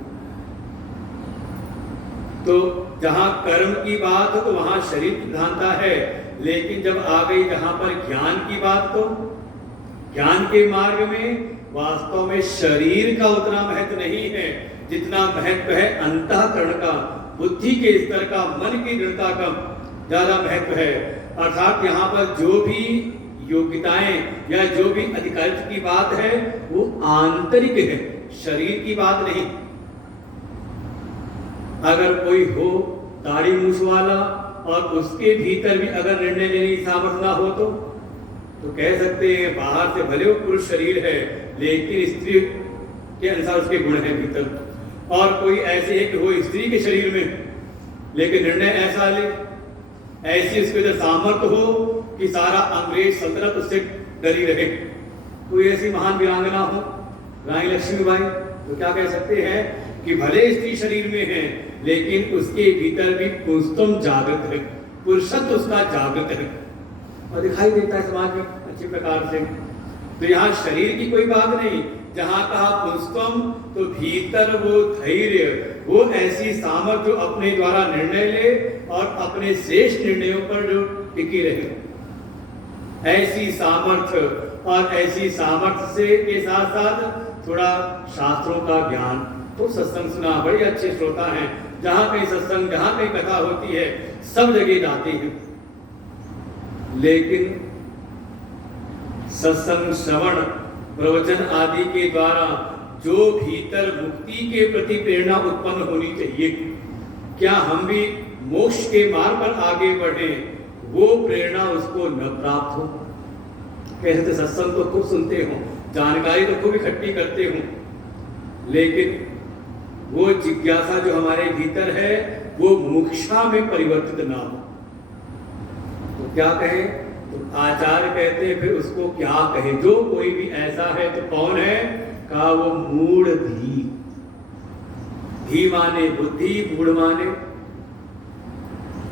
तो जहां कर्म की बात हो तो वहां शरीर प्रधानता है, लेकिन जब आ गई जहां पर ज्ञान की बात, तो ज्ञान के मार्ग में वास्तव में शरीर का उतना महत्व नहीं है जितना महत्व है अंतःकरण का, बुद्धि के स्तर का, मन की दृढ़ता का ज्यादा महत्व है। अर्थात यहाँ पर जो भी योग्यताएं या जो भी अधिकारित्व की बात है वो आंतरिक है, शरीर की बात नहीं। अगर कोई हो दाढ़ी मूछ वाला और उसके भीतर भी अगर निर्णय लेने की सामर्थ्य ना हो तो कह सकते हैं बाहर से भले वो पुरुष शरीर है लेकिन स्त्री के अनुसार उसके गुण है भीतर। और कोई ऐसे है कि वो स्त्री के शरीर में लेकिन निर्णय ऐसा ले ऐसी उसके अंदर सामर्थ्य हो कि सारा अंग्रेज सल्तनत उससे डरी रहे। कोई ऐसी महान वीरांगना हो रानी लक्ष्मीबाई, तो क्या कह सकते हैं कि भले स्त्री शरीर में है लेकिन उसके भीतर भी पुरुषत्व जागृत है, पुरुषत्व उसका जागृत है और दिखाई देता है समाज में अच्छे प्रकार से। तो यहाँ शरीर की कोई बात नहीं, जहाँ कहा पुरुषत्व तो भीतर वो धैर्य, वो ऐसी सामर्थ्य जो अपने द्वारा निर्णय ले और अपने श्रेष्ठ निर्णयों पर जो टिकी रहे, ऐसी सामर्थ्य। और ऐसी सामर्थ्य से के साथ साथ थोड़ा शास्त्रों का ज्ञान, तो सत्संग सुना, बड़े अच्छे श्रोता हैं, जहाँ कहीं सत्संग, जहाँ कहीं कथा होती है सब जगह जाते हैं। लेकिन सत्संग श्रवण प्रवचन आदि के द्वारा जो भीतर मुक्ति के प्रति प्रेरणा उत्पन्न होनी चाहिए, क्या हम भी मोक्ष के मार्ग पर आगे बढ़े, वो प्रेरणा उसको न प्राप्त हो। कहते सत्संग तो खूब सुनते हो, जानकारी तो खूब इकट्ठी करते हो, लेकिन वो जिज्ञासा जो हमारे भीतर है वो मुमुक्षा में परिवर्तित ना हो। तो क्या कहें, तो आचार्य कहते हैं फिर उसको क्या कहे, जो कोई भी ऐसा है तो कौन है, कहा वो मूढ़ धी। धी माने बुद्धि, मूढ़ माने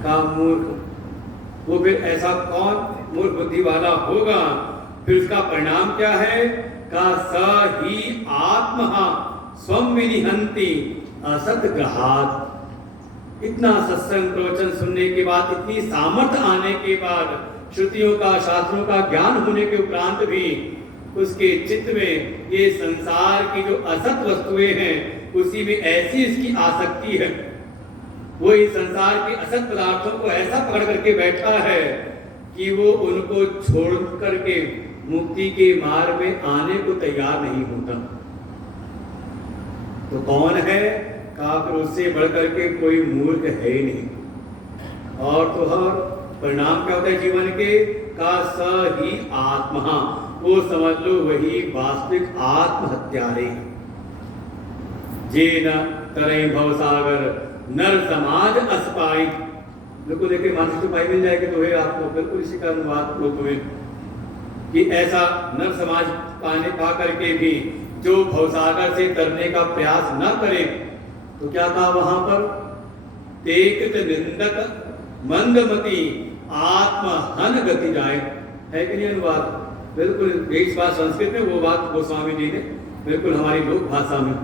का मूर्ख। वो फिर ऐसा कौन मूर्ख बुद्धि वाला होगा, फिर उसका परिणाम क्या है, का स ही आत्मा स्वम विनिहंति असत ग्रहात्। इतना सत्संग प्रवचन सुनने के बाद, इतनी सामर्थ्य आने के बाद, श्रुतियों का शास्त्रों का ज्ञान होने के उपरांत भी उसके चित्त में ये संसार की जो असत वस्तुएं हैं उसी में ऐसी इसकी आसक्ति है, वो इस संसार के असत पदार्थों को ऐसा पकड़ करके बैठा है कि वो उनको छोड़ करके मुक्ति के मार्ग में आने को तैयार नहीं होता। तो कौन है, कहा फिर उससे बढ़कर के कोई मूर्ख है ही नहीं। और तो हर परिणाम क्या होता है जीवन के, का स ही आत्मा, वो समझ लो वही वास्तविक आत्महत्यारे। जे न तरे भवसागर नर समाज अस्पाई। बिल्कुल देखिए मानसिक उपाय मिल जाएगी तो है आपको, बिल्कुल इसी का अनुवाद रूप में कि ऐसा नर समाज पाने पा करके भी जो भवसागर से तरने का प्रयास न करे, तो क्या कहा वहां पर, तेकृत निंदक मंदमती आत्महन गति जाए। है कि नहीं अनुवाद, बिल्कुल इस बात संस्कृत में, वो बात गोस्वामी जी ने बिल्कुल हमारी लोक भाषा में,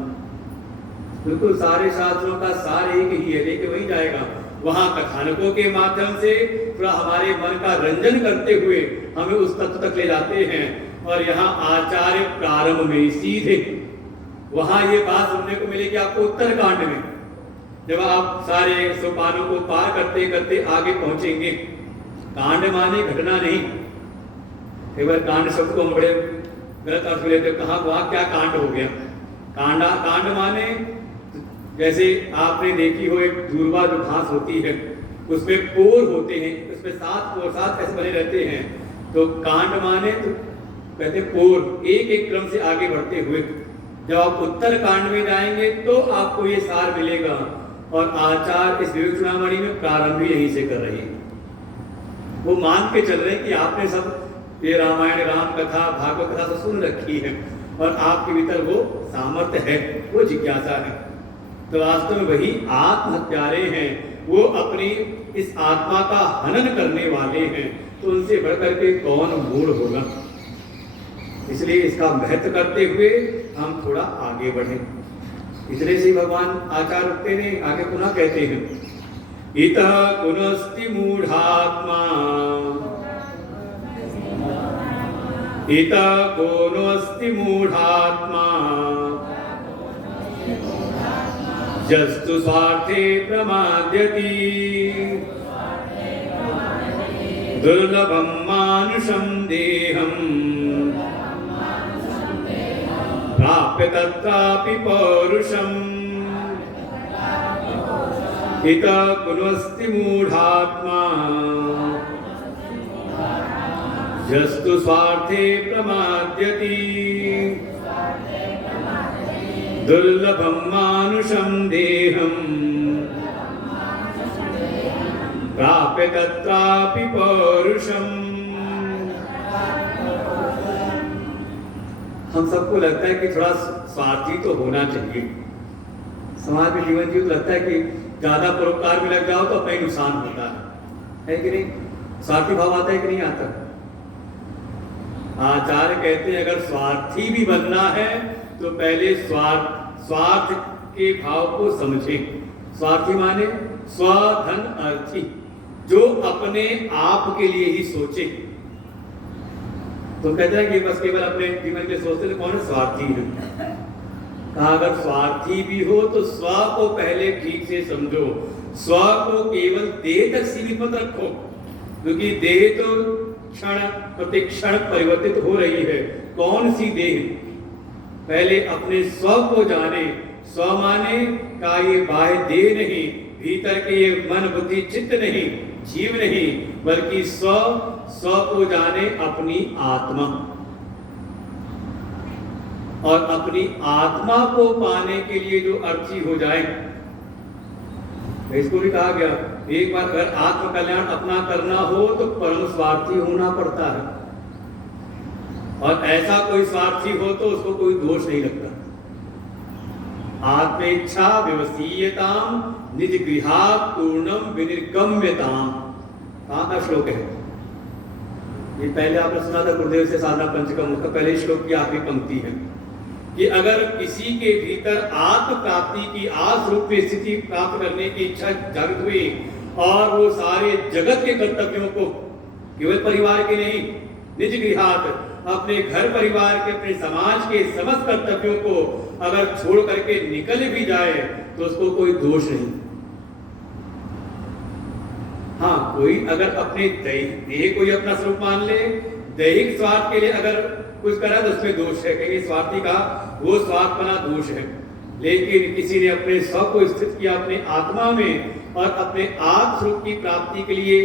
बिल्कुल सारे शास्त्रों का सार एक ही है, लेके वही जाएगा। वहां कथानकों के माध्यम से थोड़ा हमारे मन का रंजन करते हुए हमें उस तत्व तक ले जाते हैं। और यहाँ आचार्य प्रारंभ में सीधे वहां ये बात सुनने को मिलेगी आपको उत्तरकांड में, जब आप सारे सोपानों को पार करते करते आगे पहुंचेंगे। कांड माने घटना नहीं, कई बार कांड शब्द को हम बड़े गलत अर्थ में लेते, कहाँ वहां क्या कांड हो गया। कांड माने जैसे आपने देखी हो एक दूर्वा जो घास होती है उसमें पोर होते हैं, उसमें 7 पोर 7 ऐसे बने रहते हैं। तो कांड माने तो कहते पोर, एक एक क्रम से आगे बढ़ते हुए जब आप उत्तर कांड में जाएंगे तो आपको ये सार मिलेगा। और आचार्य इस विवेक चूड़ामणि में प्रारंभ ही यहीं से कर रहे हैं। वो मान के चल रहे हैं कि आपने सब ये रामायण राम कथा भागवत कथा तो सुन रखी है और आपके भीतर वो सामर्थ्य है, वो जिज्ञासा है। तो वास्तव में वही आत्महत्यारे हैं, वो अपनी इस आत्मा का हनन करने वाले हैं। तो उनसे बढ़कर के कौन मूढ़ होगा। इसलिए इसका महत्व करते हुए हम थोड़ा आगे बढ़े। इसलिए से भगवान आचार्य रुकते ने आगे पुनः कहते हैं, इतः कुनस्ति मूढ़ात्मा, इतः कोनोऽस्ति मूढ़ात्मा, यस्तु स्वार्थे प्रमाद्यति, दुर्लभं मानुषं देहं प्राप्य तत्रापि पौरुषम्। इतः कुनस्ति मूढ़ात्मा, यस्तु स्वार्थे प्रमाद्यति, दुर्लभं मानुषं देहं प्राप्य तत्रापि पौरुषम। हम सबको लगता है कि थोड़ा स्वार्थी तो होना चाहिए, समाज में जीवन जीव लगता है कि ज्यादा परोपकार में लग जाओ तो अपना ही नुकसान होता है कि नहीं? स्वार्थी भाव आता है कि नहीं आता? आचार्य कहते हैं अगर स्वार्थी भी बनना है तो पहले स्वार्थ के भाव को समझे। स्वार्थी माने स्वधन अर्थी, जो अपने आप के लिए ही सोचे। तो कहते हैं कि बस केवल अपने जीवन के सोचते तो कौन है? स्वार्थी है। कहा अगर स्वार्थी भी हो तो स्व को पहले ठीक से समझो, स्व को केवल देह तक सीमित मत रखो, क्योंकि देह तो क्षण प्रतिक्षण परिवर्तित हो रही है। कौन सी देह? पहले अपने स्व को जाने। स्व माने का ये बाह्य देह नहीं, भीतर के ये मन बुद्धि चित्त नहीं, जीव नहीं, बल्कि स्व को जाने अपनी आत्मा। और अपनी आत्मा को पाने के लिए जो अर्थी हो जाए, इसको भी कहा गया एक बार अगर आत्म कल्याण अपना करना हो तो परम स्वार्थी होना पड़ता है। और ऐसा कोई स्वार्थी हो तो उसको कोई दोष नहीं लगता। आत्मेच्छा विवसीयताम निज गृहात् पूर्णम विनिर्गम्यताम, कहाँ का श्लोक है? ये पहले आपने सुना था गुरुदेव से साधना पंचकम, उसका पहले श्लोक की आखिरी पंक्ति है कि अगर किसी के भीतर आत्म प्राप्ति की आस रूप में स्थिति प्राप्त करने की इच्छा जागृत हुई और वो सारे जगत के कर्तव्यों को, केवल परिवार के नहीं, निज गृहात् अपने घर परिवार के, अपने समाज के समस्त कर्तव्यों को अगर छोड़ करके निकल भी जाए तो उसको कोई दोष नहीं। हाँ, कोई अगर अपने देह को ही अपना स्वरूप मान ले, दैहिक स्वार्थ के लिए अगर कुछ करा तो उसमें दोष है, कहीं स्वार्थी का वो स्वार्थपना दोष है। लेकिन किसी ने अपने स्व को स्थित किया अपने आत्मा में और अपने आत्म स्वरूप की प्राप्ति के लिए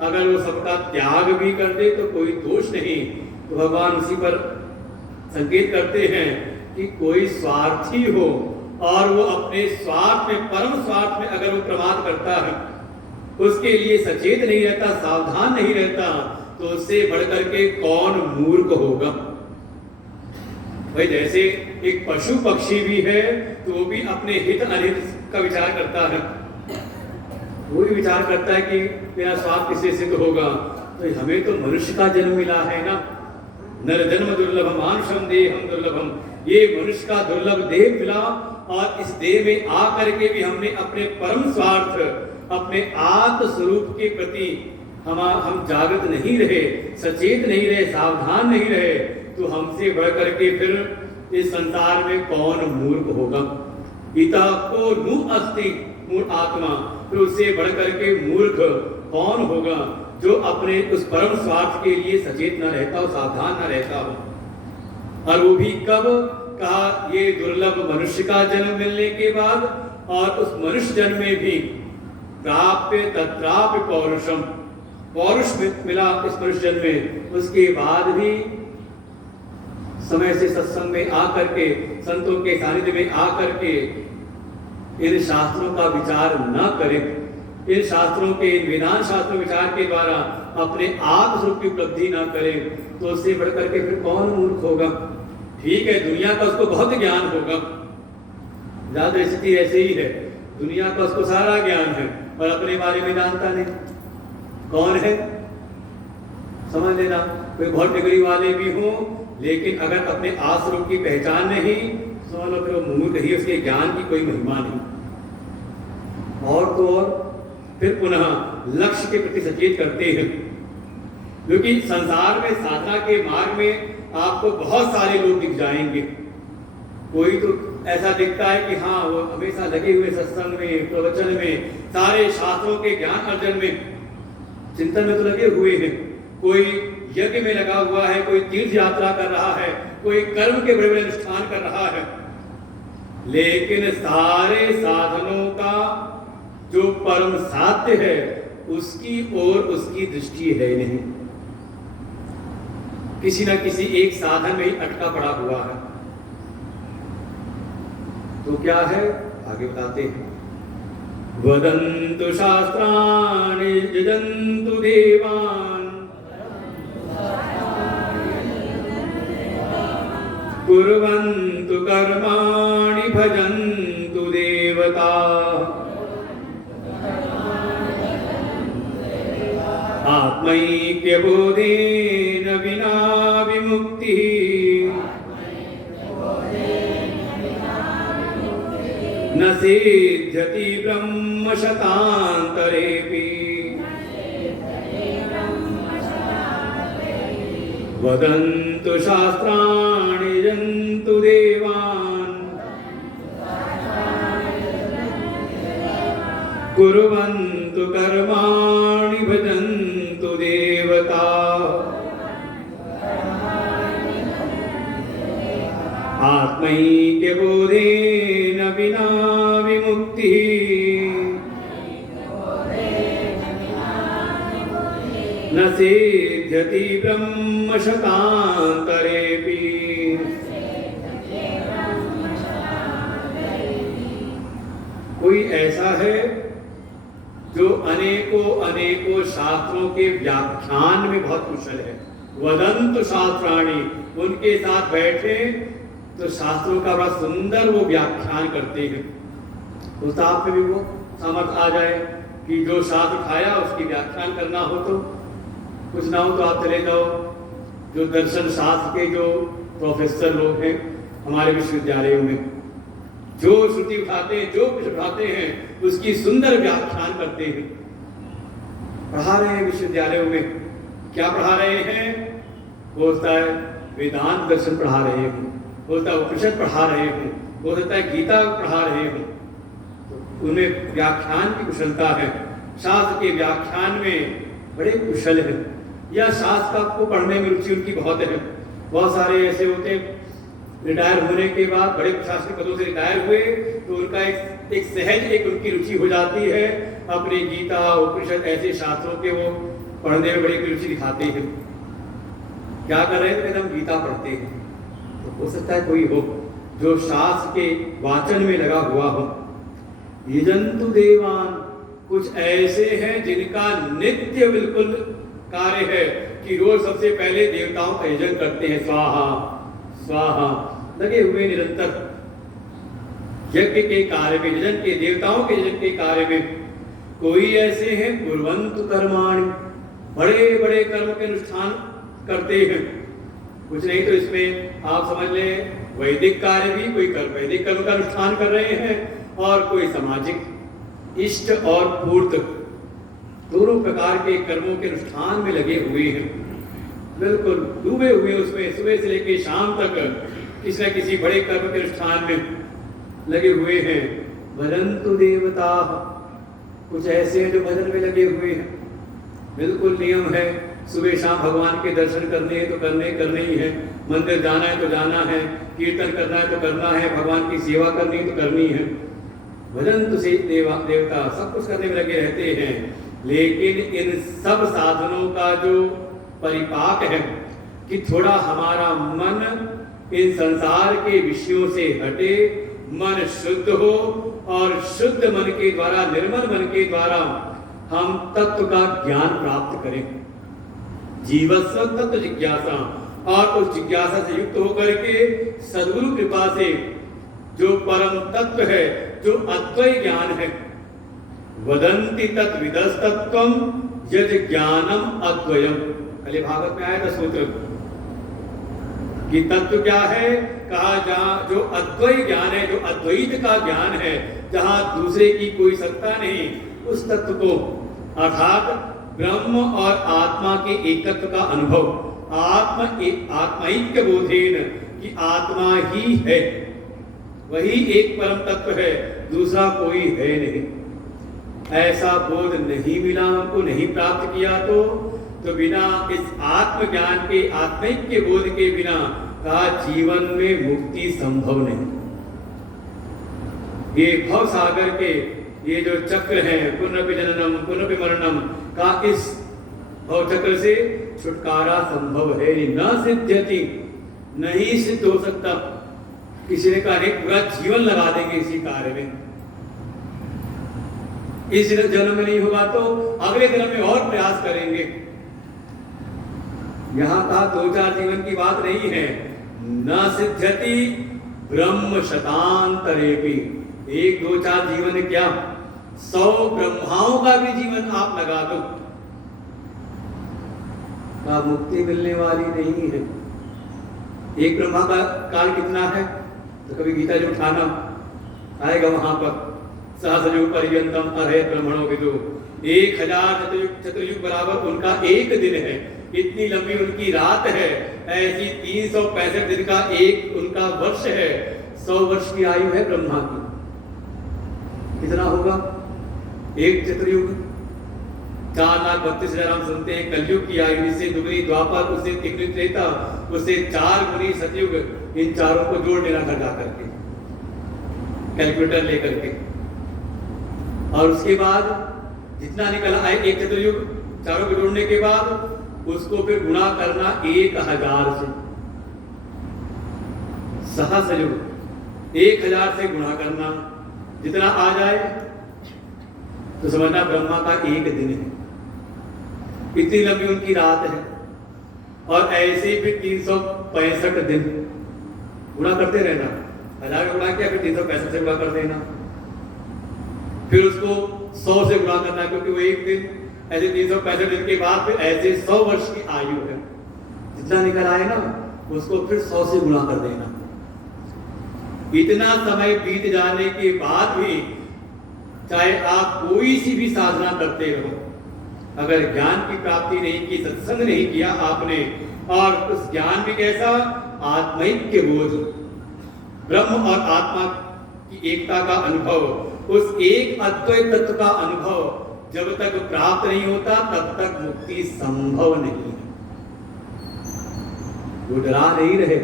अगर वो सबका त्याग भी कर दे तो कोई दोष नहीं। तो भगवान उसी पर संकेत करते हैं कि कोई स्वार्थी हो और वो अपने स्वार्थ में, परम स्वार्थ में अगर वो प्रमाद करता है, उसके लिए सचेत नहीं रहता, सावधान नहीं रहता, तो उससे बढ़कर के कौन मूर्ख होगा? भाई जैसे एक पशु पक्षी भी है तो वो भी अपने हित अनित का विचार करता है। वो भी विचार करता है कि मेरा स्वार्थ किससे सिद्ध होगा। तो हमें तो मनुष्य का जन्म मिला है ना, नर जन्म दुर्लभम मानुषम देहम दुर्लभम, ये मनुष्य का दुर्लभ देह मिला और इस देह में आकर के भी हमने अपने परम स्वार्थ, अपने आत्म स्वरूप के प्रति हम जागृत नहीं रहे, सचेत नहीं रहे, सावधान नहीं रहे, तो हमसे बढ़ करके फिर इस संसार में कौन मूर्ख होगा? पिता को नु अस्ति मूढ़ आत्मा, तो उससे बढ़ करके मूर्ख कौन होगा जो अपने उस परम स्वार्थ के लिए सचेत न रहता हो, सावधान न रहता हो। और वो भी कब? कहा ये दुर्लभ मनुष्य का जन्म मिलने के बाद, और उस मनुष्य जन्म में भी प्राप्य तत्रापि पौरुषम, पौरुष मिला इस मनुष्य जन्म में, उसके बाद भी समय से सत्संग में आकर के, संतों के सानिध्य में आकर के इन शास्त्रों का विचार न करें, इन शास्त्रों के, इन वेदांत शास्त्रों विचार के द्वारा अपने आत्म स्वरूप की उपलब्धि न करें, तो उससे बढ़कर के फिर कौन मूर्ख होगा? ठीक है, दुनिया का उसको बहुत ज्ञान होगा, ज्यादा स्थिति ऐसे ही है, दुनिया का उसको सारा ज्ञान है और अपने बारे में जानता नहीं। कौन है? समझ लेना, कोई बहुत डिग्री वाले भी हो, लेकिन अगर अपने आत्म स्वरूप की पहचान नहीं, समझ लो फिर वो मूर्ख ही, उसके ज्ञान की कोई महिमा नहीं। और तो और फिर पुनः लक्ष्य के प्रति सचेत करते हैं, क्योंकि संसार में साधना के मार्ग में आपको बहुत सारे लोग दिख जाएंगे। कोई तो ऐसा दिखता है कि हाँ वो हमेशा लगे हुए सत्संग में, प्रवचन में, सारे शास्त्रों के ज्ञान अर्जन में, चिंतन में तो लगे हुए हैं। कोई यज्ञ में लगा हुआ है, कोई तीर्थ यात्रा कर रहा है, कोई कर्म के बड़े बड़े अनुष्ठान कर रहा है, लेकिन सारे साधनों का जो परम साध्य है उसकी ओर उसकी दृष्टि है नहीं, किसी न किसी एक साधन में ही अटका पड़ा हुआ है। तो क्या है? आगे बताते हैं। वदन्तु शास्त्राणि यजन्तु देवान् कुर्वन्तु कर्माणि भजन्तु देवता आत्मैक्यबोधेन विना विमुक्तिः न सिद्ध्यति ब्रह्मशतान्तरेऽपि वदन्तु शास्त्राणि यजन्तु देवान् कुर्वन्तु कर्माणि भजन्तु देवता आत्मैक्यबोधेन विना विमुक्तिः न सिद्ध्यति ब्रह्मशतान्तरेऽपि। कोई ऐसा है जो अनेकों अनेकों शास्त्रों के व्याख्यान में बहुत कुशल है। वदंत शास्त्राणि, उनके साथ बैठे तो शास्त्रों का बड़ा सुंदर वो व्याख्यान करते हैं। उस आप में भी वो समझ आ जाए कि जो शास्त्र खाया उसकी व्याख्यान करना हो तो कुछ ना हो तो आप चले जाओ। जो दर्शन शास्त्र के जो प्रोफेसर लोग हैं हमारे विश्वविद्यालयों में, जो श्रुति उठाते हैं, जो कुछ उठाते हैं उसकी सुंदर व्याख्यान करते हैं। पढ़ा रहे हैं विश्वविद्यालयों में, क्या पढ़ा रहे हैं? होता है वेदांत दर्शन पढ़ा रहे हूँ, होता है उपनिषद पढ़ा रहे हूँ, हो सकता है गीता पढ़ा रहे हूँ। तो उन्हें व्याख्यान की कुशलता है, शास्त्र के व्याख्यान में बड़े कुशल हैं। या शास्त्र को पढ़ने में रुचि उनकी बहुत है। बहुत सारे ऐसे होते हैं रिटायर होने के बाद, बड़े प्रशासनिक पदों से रिटायर हुए तो उनका एक सहज एक उनकी रुचि हो जाती है अपनी गीता उपनिषद ऐसे शास्त्रों के वो पढ़ने में बड़ी रुचि दिखाते हैं। क्या कर रहे हैं? हम गीता पढ़ते हैं। तो हो सकता है कोई हो जो शास्त्र के वाचन में लगा हुआ हो। यजन्तु देवान, कुछ ऐसे हैं जिनका नित्य बिल्कुल कार्य है कि रोज सबसे पहले देवताओं का यजन करते हैं। स्वाहा स्वाहा लगे हुए निरंतर यज्ञ के कार्य में, यजन के, देवताओं के यजन के कार्य में। कोई ऐसे हैं कुर्वन्तु कर्माणि, बड़े बड़े कर्म के अनुष्ठान करते हैं। कुछ नहीं तो इसमें आप समझ लें वैदिक कार्य भी, कोई वैदिक कर्म का अनुष्ठान कर रहे हैं और कोई सामाजिक इष्ट और पूर्त दोनों प्रकार के कर्मों के अनुष्ठान में लगे हुए हैं। बिल्कुल डूबे हुए उसमें, सुबह से लेकर शाम तक किसी न किसी बड़े कर्म के अनुष्ठान में लगे हुए हैं। भजन्तु देवता, कुछ ऐसे हैं जो भजन में लगे हुए हैं। बिल्कुल नियम है, सुबह शाम भगवान के दर्शन करने हैं तो करने ही है, मंदिर जाना है तो जाना है, कीर्तन करना है तो करना है, भगवान की सेवा करनी है तो करनी है। भजन्तु से देवता सब कुछ करने में लगे रहते हैं। लेकिन इन सब साधनों का जो परिपाक है कि थोड़ा हमारा मन इन संसार के विषयों से हटे, मन शुद्ध हो और शुद्ध मन के द्वारा, निर्मल मन के द्वारा हम तत्व का ज्ञान प्राप्त करें। जीवस्व तत्व जिज्ञासा, और उस जिज्ञासा से युक्त होकर के सद्गुरु कृपा से जो परम तत्व है, जो अद्वैत ज्ञान है, वदन्ति तत्विदस्तत्वं यद ज्ञानम अद्वयम। पहले भागवत में आया था सूत्र कि तत्व क्या है, कहा जहाँ जो अद्वैत ज्ञान है, जो अद्वैत का ज्ञान है, जहाँ दूसरे की कोई सत्ता नहीं, उस तत्व को अर्थात ब्रह्म और आत्मा के एकत्व का अनुभव, आत्मैक्य बोधेन कि आत्मा ही है, वही एक परम तत्व है, दूसरा कोई है नहीं। ऐसा बोध नहीं मिला, हमको नहीं प्राप्त किया तो बिना इस आत्मज्ञान के, आत्मैक्य बोध के बिना का जीवन में मुक्ति संभव नहीं। ये भव सागर के ये जो चक्र है, पुनरपि जननम पुनरपि मरणम का, इस भव चक्र से छुटकारा संभव है न सिद्ध्यति, नहीं सिद्ध हो सकता। किसी ने कहा पूरा जीवन लगा देंगे इसी कार्य में, इस जन्म में नहीं होगा तो अगले जन्म में और प्रयास करेंगे। यहां का 2-4 जीवन की बात नहीं है। न सिद्ध्यति ब्रह्म शतांतरेपि, 1-2-4 जीवन क्या 100 ब्रह्माओं का भी जीवन आप लगा दो, का मुक्ति मिलने वाली नहीं है। एक ब्रह्मा का काल कितना है, तो कभी गीता जो उठाना आएगा वहां पर, सहस्रयुग पर्यंतम अरहे ब्रह्मणो विदु, 1000 चतुर्युग बराबर उनका एक दिन है, इतनी लंबी उनकी रात है, ऐसी 365 दिन का एक उनका वर्ष है। 100 वर्ष की आयु है ब्रह्मा की, कितना होगा एक चतुर्युग? 4,32,000 हम सुनते हैं कलयुग की आयु, इससे दुगनी द्वापर, उससे तिगनी त्रेता, उससे 4 गुनी सतयुग, इन चारों को जोड़ लेना घर जा करके कैलकुलेटर लेकर के, और उसके बाद जितना निकला आए एक चतुर्युग, चारों को जोड़ने के बाद उसको फिर गुणा करना 1000 से, सहस्रयुग 1000 से गुणा करना, जितना आ जाए तो समझना ब्रह्मा का एक दिन है, इतनी लंबी उनकी रात है। और ऐसे ही फिर 365 दिन गुणा करते रहना, 1000 गुणा किया फिर 365 से गुणा कर देना, फिर उसको 100 से गुणा करना, क्योंकि वो एक दिन, ऐसे 365 दिन के बाद फिर ऐसे 100 वर्ष की आयु है, जितना निकल आए ना उसको फिर 100 से गुणा कर देना। इतना समय बीत जाने के बाद भी चाहे आप कोई सी भी साधना करते हो, अगर ज्ञान की प्राप्ति नहीं की, सत्संग नहीं किया आपने, और उस ज्ञान भी कैसा आत्मैक्य बोध, ब्रह्म और आत्मा की एकता का अनुभव, उस एक अद्वैत तत्व का अनुभव जब तक प्राप्त नहीं होता तब तक मुक्ति संभव नहीं है। वो डरा नहीं रहे,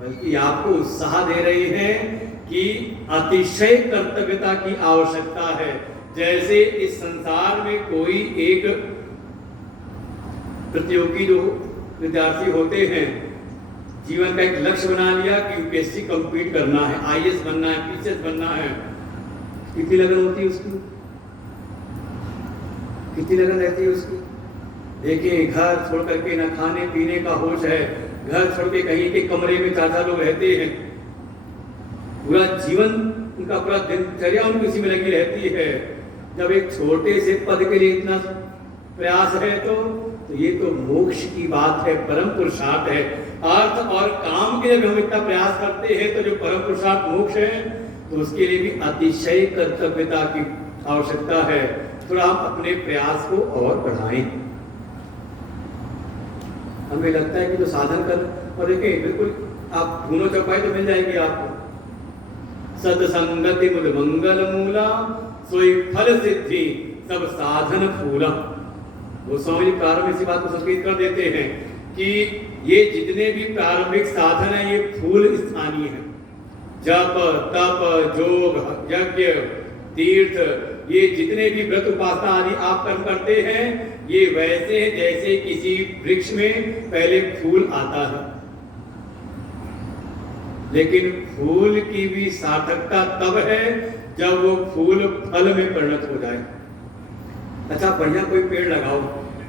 बल्कि आपको उत्साह दे रहे हैं कि अतिशय कर्तव्यता की आवश्यकता है। जैसे इस संसार में कोई एक प्रतियोगी जो विद्यार्थी होते हैं, जीवन का एक लक्ष्य बना लिया कि यूपीएससी कंप्लीट करना है, आईएएस बनना है, पीसीएस बनना है, कितनी लगन होती है उसकी, कितनी लगन रहती है उसकी। देखिए घर छोड़ करके ना खाने पीने का होश है, घर छोड़ के कहीं के कमरे में 4-4 लोग रहते हैं, पूरा जीवन उनका पूरा दिनचर्या उनकी इसी में लगी रहती है। जब एक छोटे से पद के लिए इतना प्रयास है तो ये तो मोक्ष की बात है, परम पुरुषार्थ है। अर्थ और काम के लिए हम इतना प्रयास करते हैं तो जो परम पुरुषार्थ मोक्ष है, तो उसके लिए भी अतिशय कर्तव्यता की आवश्यकता है। थोड़ा हम अपने प्रयास को और बढ़ाएं। हमें लगता है कि तो साधन कर, और देखें बिल्कुल आप ढूंढो चौपाई तो मिल जाएगी आपको। सत्संगति मुद मंगल मूला, सोई फल सिद्धि सब साधन फूला। वो स्वामी प्रारंभ इसी बात को संकेत कर देते हैं कि ये जितने भी प्रारंभिक साधन है ये फूल स्थानीय है। जप तप जोग यज्ञ तीर्थ, ये जितने भी व्रत उपासना आदि आप कर्म करते हैं, ये वैसे हैं जैसे किसी वृक्ष में पहले फूल आता है, लेकिन फूल की भी सार्थकता तब है जब वो फूल फल में परिणत हो जाए। अच्छा बढ़िया कोई पेड़ लगाओ,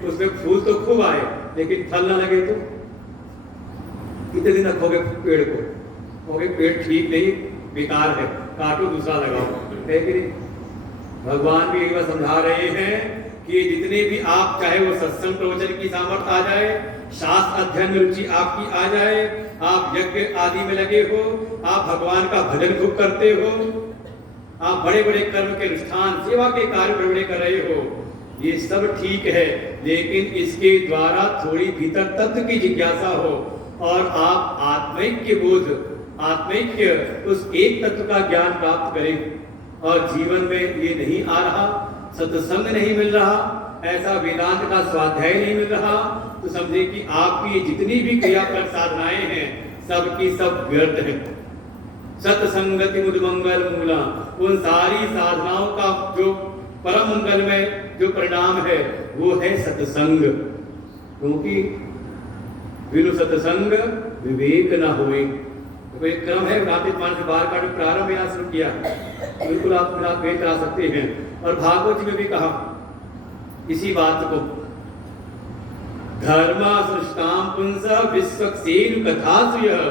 उसमें फूल तो खूब आए लेकिन फल ना लगे तो कितने दिन रखोगे पेड़ को? कहोगे पेड़ ठीक नहीं, बेकार है, काटो दूसरा लगाओ, है कि नहीं? भगवान भी एक बार समझा रहे हैं कि जितने भी आप, चाहे वो सत्संग प्रवचन की सामर्थ्य आ जाए, शास्त्र अध्ययन में रुचि आपकी आ जाए, आप यज्ञ आदि में लगे हो, आप भगवान का भजन खूब करते हो, आप बड़े बड़े कर्म के अनुष्ठान सेवा के कार्य बड़े बड़े कर रहे हो, ये सब ठीक है, लेकिन इसके द्वारा थोड़ी भीतर तत्व की जिज्ञासा हो और आप आत्मैक्य बोध, आत्मैक्य उस एक तत्व का ज्ञान प्राप्त करें, और जीवन में ये नहीं आ रहा, सत्संग नहीं मिल रहा, ऐसा वेदांत का स्वाध्याय नहीं मिल रहा, तो समझे कि आपकी जितनी भी क्रियाफल साधनाएं हैं सबकी सब व्यर्थ है। सत्संगति मुद मंगल मूला, उन सारी साधनाओं का जो परम मंगल में जो परिणाम है वो है सत्संग, क्योंकि बिनु सत्संग विवेक न होए। वो एक क्रम है, नापित मान से बाहर का जो प्रारंभ यहाँ शुरू किया, बिल्कुल आप वेद करा सकते हैं। और भागवत जी में भी कहा इसी बात को, धर्म सृष्टाम पुंस विश्वक्सेन कथासु यः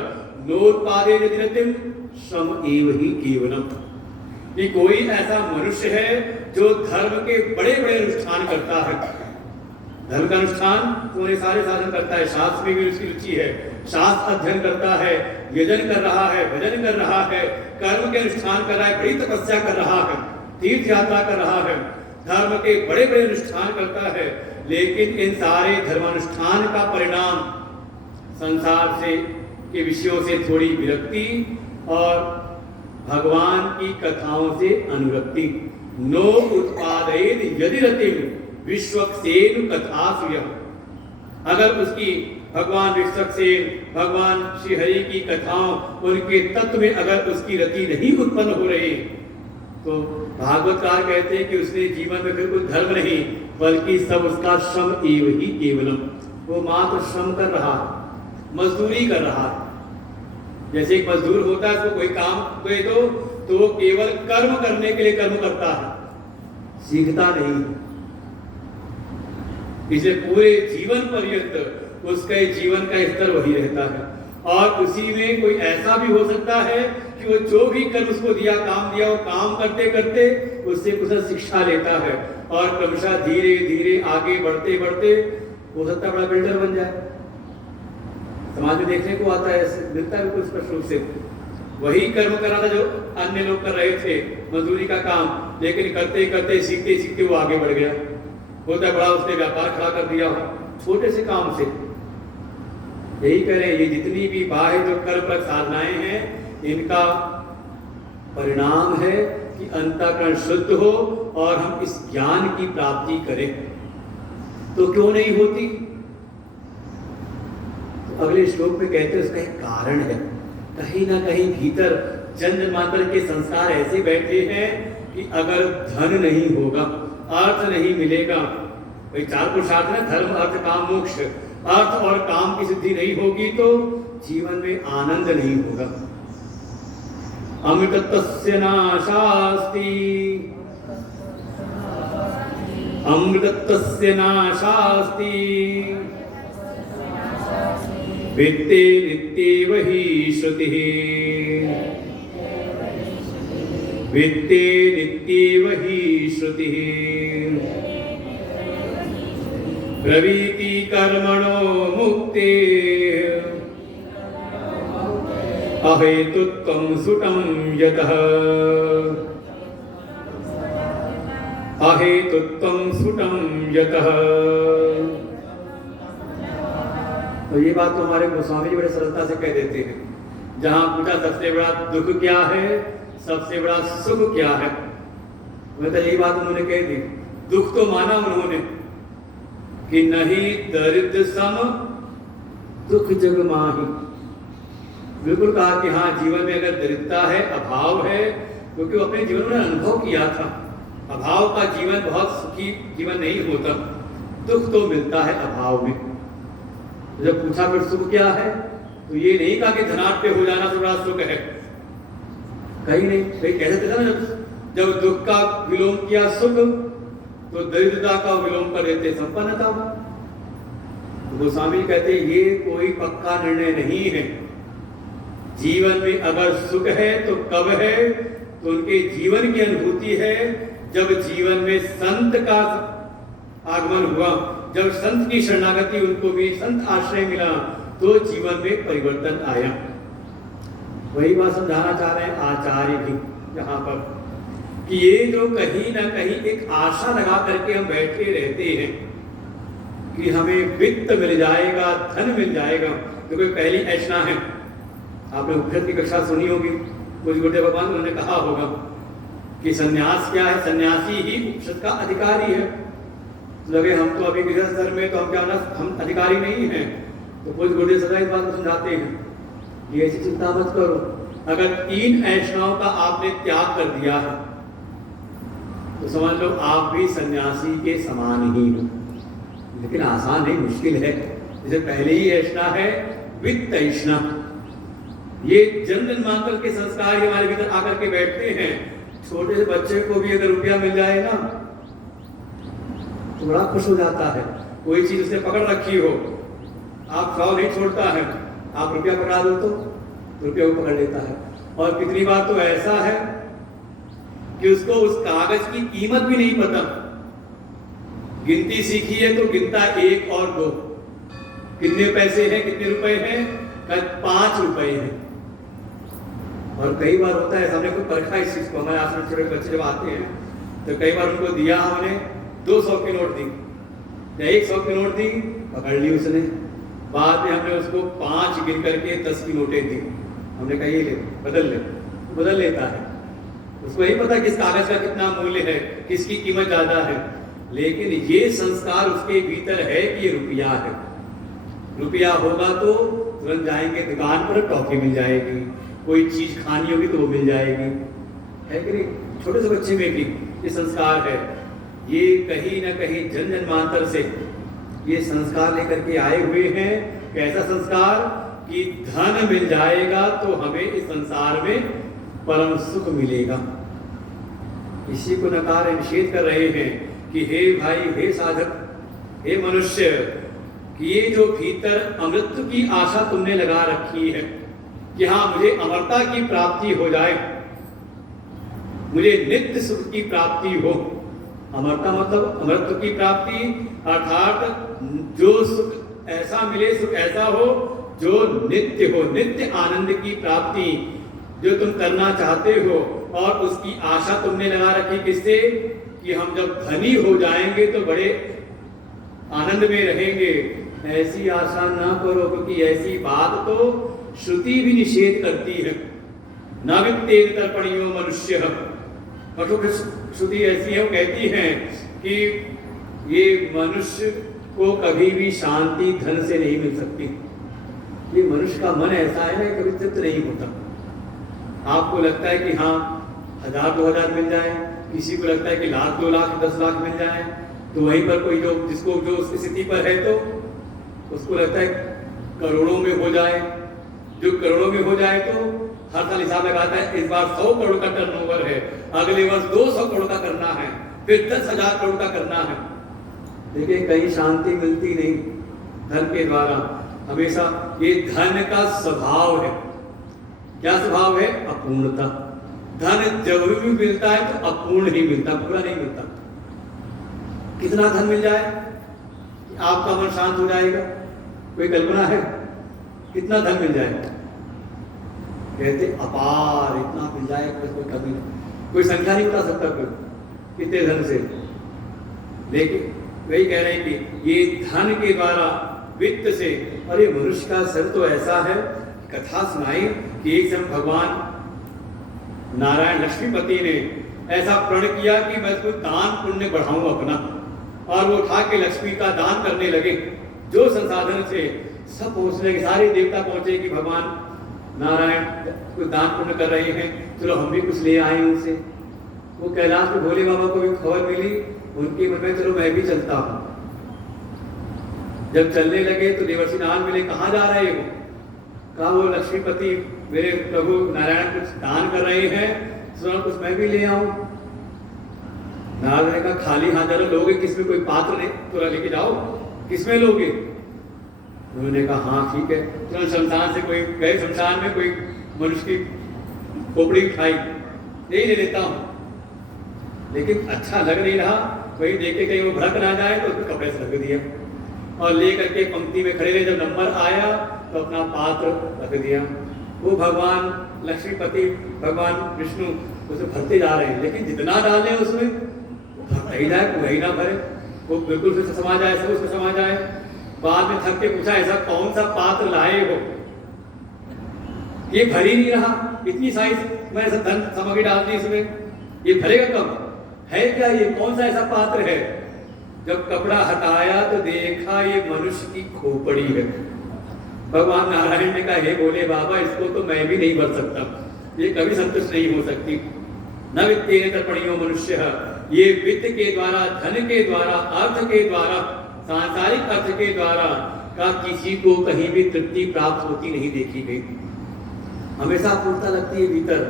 नोत्पादे निरतिम श्रम एव ही केवलम। कि कोई ऐसा मनुष्य है जो धर्म के बड़े बड़े अनुष्ठान करता है, धर्म का अनुष्ठान पूरे सारे साधन करता है, शास्त्र में भी उसकी रुचि है, शास्त्र अध्ययन करता है, यजन कर रहा है, भजन कर रहा है, कर्म के अनुष्ठान कर रहा है, बड़ी तपस्या कर रहा है, तीर्थ यात्रा कर रहा है, धर्म के बड़े बड़े अनुष्ठान करता है, लेकिन इन सारे धर्मानुष्ठान का परिणाम संसार से के विषयों से थोड़ी विरक्ति और भगवान की कथाओं से अनुरक्ति। नो उत्पादेन यदि रतिम विश्वक्सेन कथासु यः। अगर उसकी भगवान विश्वक्सेन, भगवान श्री हरि की कथाओं, उनके तत्व में अगर उसकी रति नहीं उत्पन्न हो रही, तो भागवतकार कहते हैं कि उसने जीवन में फिर कोई धर्म नहीं, बल्कि सब उसका श्रम एव ही केवलम। वो मात्र श्रम कर रहा, मजदूरी कर रहा। जैसे एक मजदूर होता है, उसको कोई काम दे दो तो वो केवल कर्म करने के लिए कर्म करता है, सीखता नहीं। इसे पूरे जीवन पर्यंत उसके जीवन का स्तर वही रहता है। और उसी में कोई ऐसा भी हो सकता है कि वो जो भी कर्म उसको दिया, काम दिया, वो काम करते करते उससे कुछ शिक्षा लेता है और क्रमशः धीरे धीरे आगे बढ़ते बढ़ते हो सकता है बड़ा बिल्डर बन जाए। समाज में देखने को आता है, मिलता है बिल्कुल स्पष्ट रूप से। वही कर्म कर रहा था जो अन्य लोग कर रहे थे, मजदूरी का काम, लेकिन करते करते सीखते सीखते वो आगे बढ़ गया। होता है बड़ा उसने व्यापार खड़ा कर दिया हो छोटे से काम से। यही कह रहे हैं, ये जितनी भी बाह्य जो कर्मफल साधनाएं हैं, इनका परिणाम है कि अंतःकरण शुद्ध हो और हम इस ज्ञान की प्राप्ति करें। तो क्यों नहीं होती? तो अगले श्लोक में कहते हैं उसका एक कारण है। कहीं ना कहीं भीतर जन्म जन्मांतर के संस्कार ऐसे बैठे हैं कि अगर धन नहीं होगा, अर्थ नहीं मिलेगा, भाई चार पुरुषार्थ है, धर्म अर्थ काम मोक्ष, अर्थ और काम की सिद्धि नहीं होगी तो जीवन में आनंद नहीं होगा। अमृतत्वस्य नाशास्ति, अमृतत्वस्य नाशास्ति, वित्ते नित्येव हि श्रुतिः, वित्ते नित्येव हि श्रुतिः, ब्रवीति कर्मणो मुक्ते अहेतुत्वं सुटं यतः, अहेतुत्वं सुटं यतः। तो ये बात तो हमारे गोस्वामी जी बड़े सरलता से कह देते हैं। जहां पूछा सबसे बड़ा दुख क्या है, सबसे बड़ा सुख क्या है, मैं तो यही बात उन्होंने कह दी। दुख तो माना उन्होंने कि नहीं दरिद्र सम दुख जग माही। बिल्कुल कहा कि हाँ, जीवन में अगर दरिद्रता है, अभाव है, क्योंकि वो अपने जीवन में अनुभव किया था, अभाव का जीवन बहुत सुखी जीवन नहीं होता, दुख तो मिलता है अभाव में। जब पूछा फिर सुख क्या है, तो ये नहीं कहा कि धनाढ्य हो जाना तो बड़ा सुख है, कहीं नहीं। कहीं कह देते थे ना, जब दुख का विलोम किया सुख, तो दरिद्रता का विलोम कर देते संपन्नता। गोस्वामी कहते ये कोई पक्का निर्णय नहीं है। जीवन में अगर सुख है तो कब है, तो उनके जीवन की अनुभूति है जब जीवन में संत का आगमन हुआ, जब संत की शरणागति उनको भी संत आश्रय मिला, तो जीवन में परिवर्तन आया। वही बात समझाना चाह रहे हैं आचार्य भी यहाँ पर, कि ये जो कहीं ना कहीं एक आशा लगा करके हम बैठे रहते हैं कि हमें वित्त मिल जाएगा, धन मिल जाएगा। तो कोई पहली ऐसा है, आपने उपनिषद की कक्षा सुनी होगी, कुछ गुरुदेव भगवान उन्होंने कहा होगा कि सन्यास क्या है, सन्यासी ही उपनिषद का अधिकारी है। तो लगे हम तो अभी गृहस्थ धर्म में, तो हम क्या हम अधिकारी नहीं हैं। तो कुछ गुरुदेव सदा इस बात को समझाते हैं, ये ऐसी चिंता मत करो, अगर 3 ऐष्णाओं का आपने त्याग कर दिया है तो समझ लो आप भी सन्यासी के समान ही हो। लेकिन आसान नहीं, मुश्किल है। जैसे पहले ही ऐष्णा है वित्त ऐष्णा, ये जन्म जन्मांतर के संस्कार ही हमारे भीतर आकर के बैठते हैं। छोटे से बच्चे को भी अगर रुपया मिल जाए ना तो बड़ा खुश हो जाता है। कोई चीज उसने पकड़ रखी हो, आप खाओ नहीं छोड़ता है, आप रुपया पकड़ा दो तो रुपया वो पकड़ लेता है। और कितनी बार तो ऐसा है कि उसको उस कागज की कीमत भी नहीं पता। गिनती सीखी है तो गिनता 1 और 2, कितने पैसे हैं, कितने रुपए हैं, 5 रुपए हैं। और कई बार होता है, हमने कोई परखा इस चीज को, हमारे आसपास छोटे बच्चे जब आते हैं तो कई बार उनको दिया हमने 200 की नोट दी या 100 की नोट दी, पकड़ ली उसने। बाद में हमने उसको 5 गिन करके 10 की नोटें दी, हमने कहा ये ले बदल लेता है। उसको नहीं पता किस कागज का कितना मूल्य है, किसकी कीमत ज्यादा है। लेकिन ये संस्कार उसके भीतर है कि ये रुपया है। रुपया होगा तो तुरंत जाएंगे दुकान पर, टॉफी मिल जाएगी, कोई चीज खानी होगी तो वो मिल जाएगी, है कि नहीं। छोटे से बच्चे में भी ये संस्कार है। ये कहीं ना कहीं जन्म जन्मांतर से ये संस्कार लेकर के आए हुए हैं। कैसा संस्कार कि धन मिल जाएगा तो हमें इस संसार में परम सुख मिलेगा। इसी को नकार निषेध कर रहे हैं कि हे भाई, हे साधक, हे मनुष्य, कि ये जो भीतर अमृत की आशा तुमने लगा रखी है कि हाँ मुझे अमरता की प्राप्ति हो जाए, मुझे नित्य सुख की प्राप्ति हो। अमरता मतलब अमृत की प्राप्ति, अर्थात जो सुख ऐसा मिले, सुख ऐसा हो जो नित्य हो, नित्य आनंद की प्राप्ति जो तुम करना चाहते हो। और उसकी आशा तुमने लगा रखी किससे कि हम जब धनी हो जाएंगे तो बड़े आनंद में रहेंगे। ऐसी आशा ना करो, क्योंकि ऐसी बात तो श्रुति भी निषेध करती है। न वित्तेन तर्पणीयो मनुष्य, कठोर श्रुति ऐसी है, वो कहती है कि ये मनुष्य को कभी भी शांति धन से नहीं मिल सकती। ये मनुष्य का मन ऐसा है ना, कभी तृप्त नहीं होता। आपको लगता है कि हाँ 1000-2000 मिल जाए, किसी को लगता है कि 1,00,000, 2,00,000, 10,00,000 मिल जाए, तो वहीं पर कोई जो जिसको जो उस स्थिति पर है तो उसको लगता है करोड़ों में हो जाए। जो करोड़ों में हो जाए तो हर साल हिसाब लगाता है, इस बार 100 करोड़ का टर्नओवर है, अगले वर्ष 200 करोड़ का करना है, फिर 10,000 करोड़ का करना है। देखिए कहीं शांति मिलती नहीं धन के द्वारा। हमेशा ये धन का स्वभाव है। क्या स्वभाव है? अपूर्णता। धन जब भी मिलता है तो अपूर्ण ही मिलता, पूरा नहीं मिलता। कितना धन मिल जाए आपका मन शांत हो जाएगा? कोई कल्पना है? कितना धन मिल जाए? कहते अपार, इतना मिल जाए कोई कभी कोई संख्या नहीं बता सकता कोई कितने धन से। लेकिन वही कह रहे हैं कि ये धन के द्वारा, वित्त से। और ये मनुष्य का सर तो ऐसा है, कथा सुनाई कि एक समय भगवान नारायण लक्ष्मीपति ने ऐसा प्रण किया कि मैं इसको दान पुण्य बढ़ाऊं अपना, और वो उठा के लक्ष्मी का दान करने लगे। जो संसाधन से सब पहुंचने लगे, सारे देवता पहुंचे कि भगवान नारायण कुछ दान पुण्य कर रहे हैं, चलो हम भी कुछ ले आए उनसे। वो कैलाश में भोले बाबा को भी खबर मिली, उनके मन में चलो मैं भी चलता हूँ। जब चलने लगे तो देवर्षि नारद मिले, कहाँ जा रहे हो? कहा वो लक्ष्मीपति मेरे प्रभु नारायण कुछ दान कर रहे हैं, सुना कुछ मैं भी ले आऊं। नारद ने कहा खाली हाथ जरा लोगे, किसमें कोई पात्र नहीं, थोड़ा लेके जाओ, किसमें लोगे? उन्होंने कहा हाँ ठीक है। तुरंत शमशान से कोई गए, शमशान में कोई मनुष्य की खोपड़ी उठाई, यही ले लेता हूँ। लेकिन अच्छा लग नहीं रहा, वही देखे कहीं वो भड़क ना जाए तो उसको कपड़े से रख दिया और ले करके पंक्ति में खड़े रहे। जब नंबर आया तो अपना पात्र रख दिया। वो भगवान लक्ष्मीपति, भगवान विष्णु उसे भरते जा रहे हैं, लेकिन जितना डालें उसमें वो भरता ही जाए, वही ना भरे, वो बिल्कुल फिर समा जाए, सब उसमें समा जाए। बाद में थक के पूछा ऐसा कौन सा पात्र लाए हो? ये भर ही नहीं रहा, इतनी सारी मैं ऐसा धन सामग्री डाल दी इसमें, ये भरेगा कब? है क्या ये? कौन सा ऐसा पात्र है? जब कपड़ा हटाया तो देखा ये मनुष्य की खोपड़ी है। भगवान नारायण ने कहा हे बोले बाबा, इसको तो मैं भी नहीं भर सकता, ये कभी संतुष्ट नहीं हो सकती। न वित्तेन तर्पणीयो मनुष्य, ये वित्त के द्वारा, धन के द्वारा, अर्थ के द्वारा, सांसारिक अर्थ के द्वारा का किसी को कहीं भी तृप्ति प्राप्त होती नहीं देखी गई। हमेशा पूर्णता लगती है भीतर,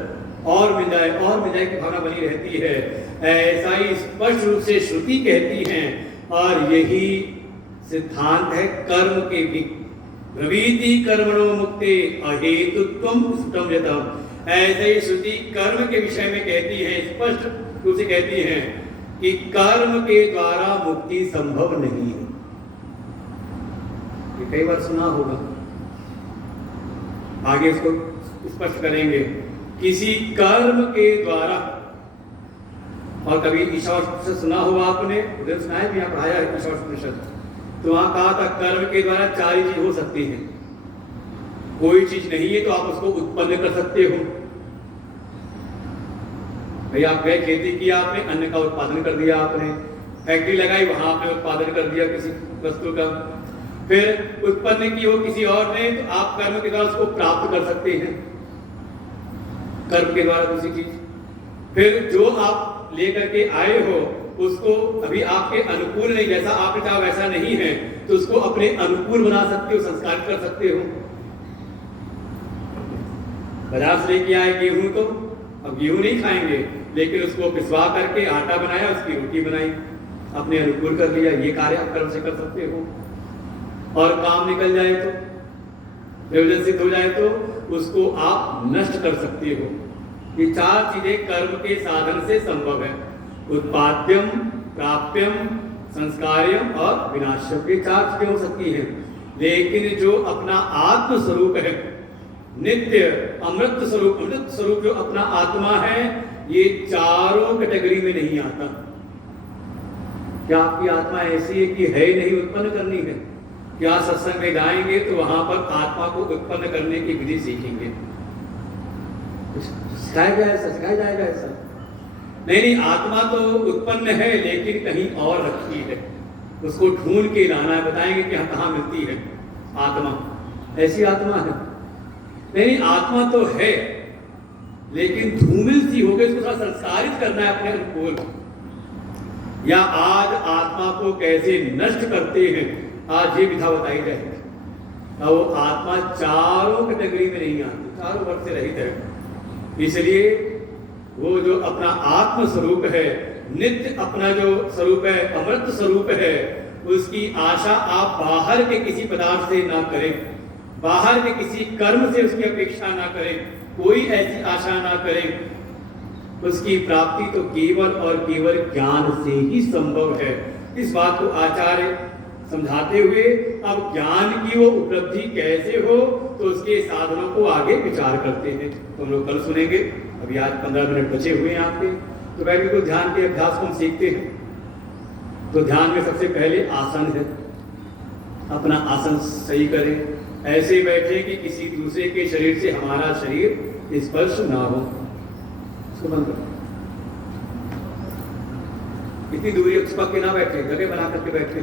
और मिल जाए की भावना बनी रहती है। ऐसा ही स्पष्ट रूप से श्रुति कहती है, और यही सिद्धांत है कर्म के भी। ब्रवीति कर्मणो मुक्ते अहेतुत्वम स्फुटम यतम। ऐसे ही श्रुति कर्म के विषय में कहती है, स्पष्ट रूप से कहती है कि कर्म के द्वारा मुक्ति संभव नहीं है। ये कई बार सुना होगा, आगे इसको स्पष्ट करेंगे। किसी कर्म के द्वारा, और कभी ईश्वर से सुना होगा आपने, उधर सुना है भी, यहाँ पढ़ाया है ईश्वर उपनिषद, तो वहां कहा था कर्म के द्वारा 4 ही चीज हो सकती है। कोई चीज नहीं है तो आप उसको उत्पन्न कर सकते हो। भाई आप गए, खेती किया आपने, अन्न का उत्पादन कर दिया आपने, फैक्ट्री लगाई, वहां आपने उत्पादन कर दिया किसी वस्तु का, फिर उत्पन्न की हो किसी और ने, तो आप कर्म के द्वारा उसको प्राप्त कर सकते हैं, कर्म के द्वारा दूसरी चीज। फिर जो आप लेकर के आए हो उसको अभी आपके अनुकूल नहीं, जैसा आपने चाहा वैसा नहीं है, तो उसको अपने अनुकूल बना सकते हो, संस्कारित कर सकते हो। बाजार से लेके आए गेहूं, तो अब गेहूं नहीं खाएंगे, लेकिन उसको पिसवा करके आटा बनाया, उसकी रोटी बनाई, अपने अनुकूल कर लिया। ये कार्य आप कर्म से कर सकते हो। और काम निकल जाए तो, प्रयोजन सिद्ध हो जाए तो उसको आप नष्ट कर सकते हो। ये 4 चीजें कर्म के साधन से संभव है। उत्पाद्यम, प्राप्यम, संस्कार्यम और विनाश्यम, ये 4 चीजें हो सकती हैं। लेकिन जो अपना आत्म स्वरूप है, नित्य अमृत स्वरूप जो अपना आत्मा है, ये चारों कैटेगरी में नहीं आता। क्या आपकी आत्मा ऐसी है कि है नहीं, उत्पन्न करनी है? क्या सत्संग में जाएंगे तो वहां पर आत्मा को उत्पन्न करने की विधि सीखेंगे? सिखाया जाएगा ऐसा? नहीं, आत्मा तो उत्पन्न है लेकिन कहीं और रखी है, उसको ढूंढ के लाना है। बताएंगे कि कहाँ मिलती है आत्मा, ऐसी आत्मा है? नहीं, आत्मा तो है लेकिन धूमिल सी हो गई, उसको थोड़ा संस्कारित करना है अपने अनुकूल। या आज आत्मा को कैसे नष्ट करते हैं, आज ये विधा बताई जाएगी। वो आत्मा चारों कैटेगरी में नहीं आती, चारों वर्ग से रहित है। इसलिए वो जो अपना आत्म स्वरूप है, नित्य अपना जो स्वरूप है, अमृत स्वरूप है, उसकी आशा आप बाहर के किसी पदार्थ से ना करें, बाहर के किसी कर्म से उसकी अपेक्षा ना करें, कोई ऐसी आशा ना करें। उसकी प्राप्ति तो केवल और केवल ज्ञान से ही संभव है। इस बात को आचार्य समझाते हुए अब ज्ञान की वो उपलब्धि कैसे हो, तो उसके साधनों को आगे विचार करते हैं। तो हम लोग कल सुनेंगे। अभी आज 15 मिनट बचे हुए हैं आपके, तो बैठ के ध्यान के अभ्यास को हम सीखते हैं। तो ध्यान में सबसे पहले आसन है, अपना आसन सही करें, ऐसे बैठे कि किसी दूसरे के शरीर से हमारा शरीर स्पर्श ना हो। इसको बंद करो, इतनी दूरी के ना बैठे, जगह बना करके बैठे।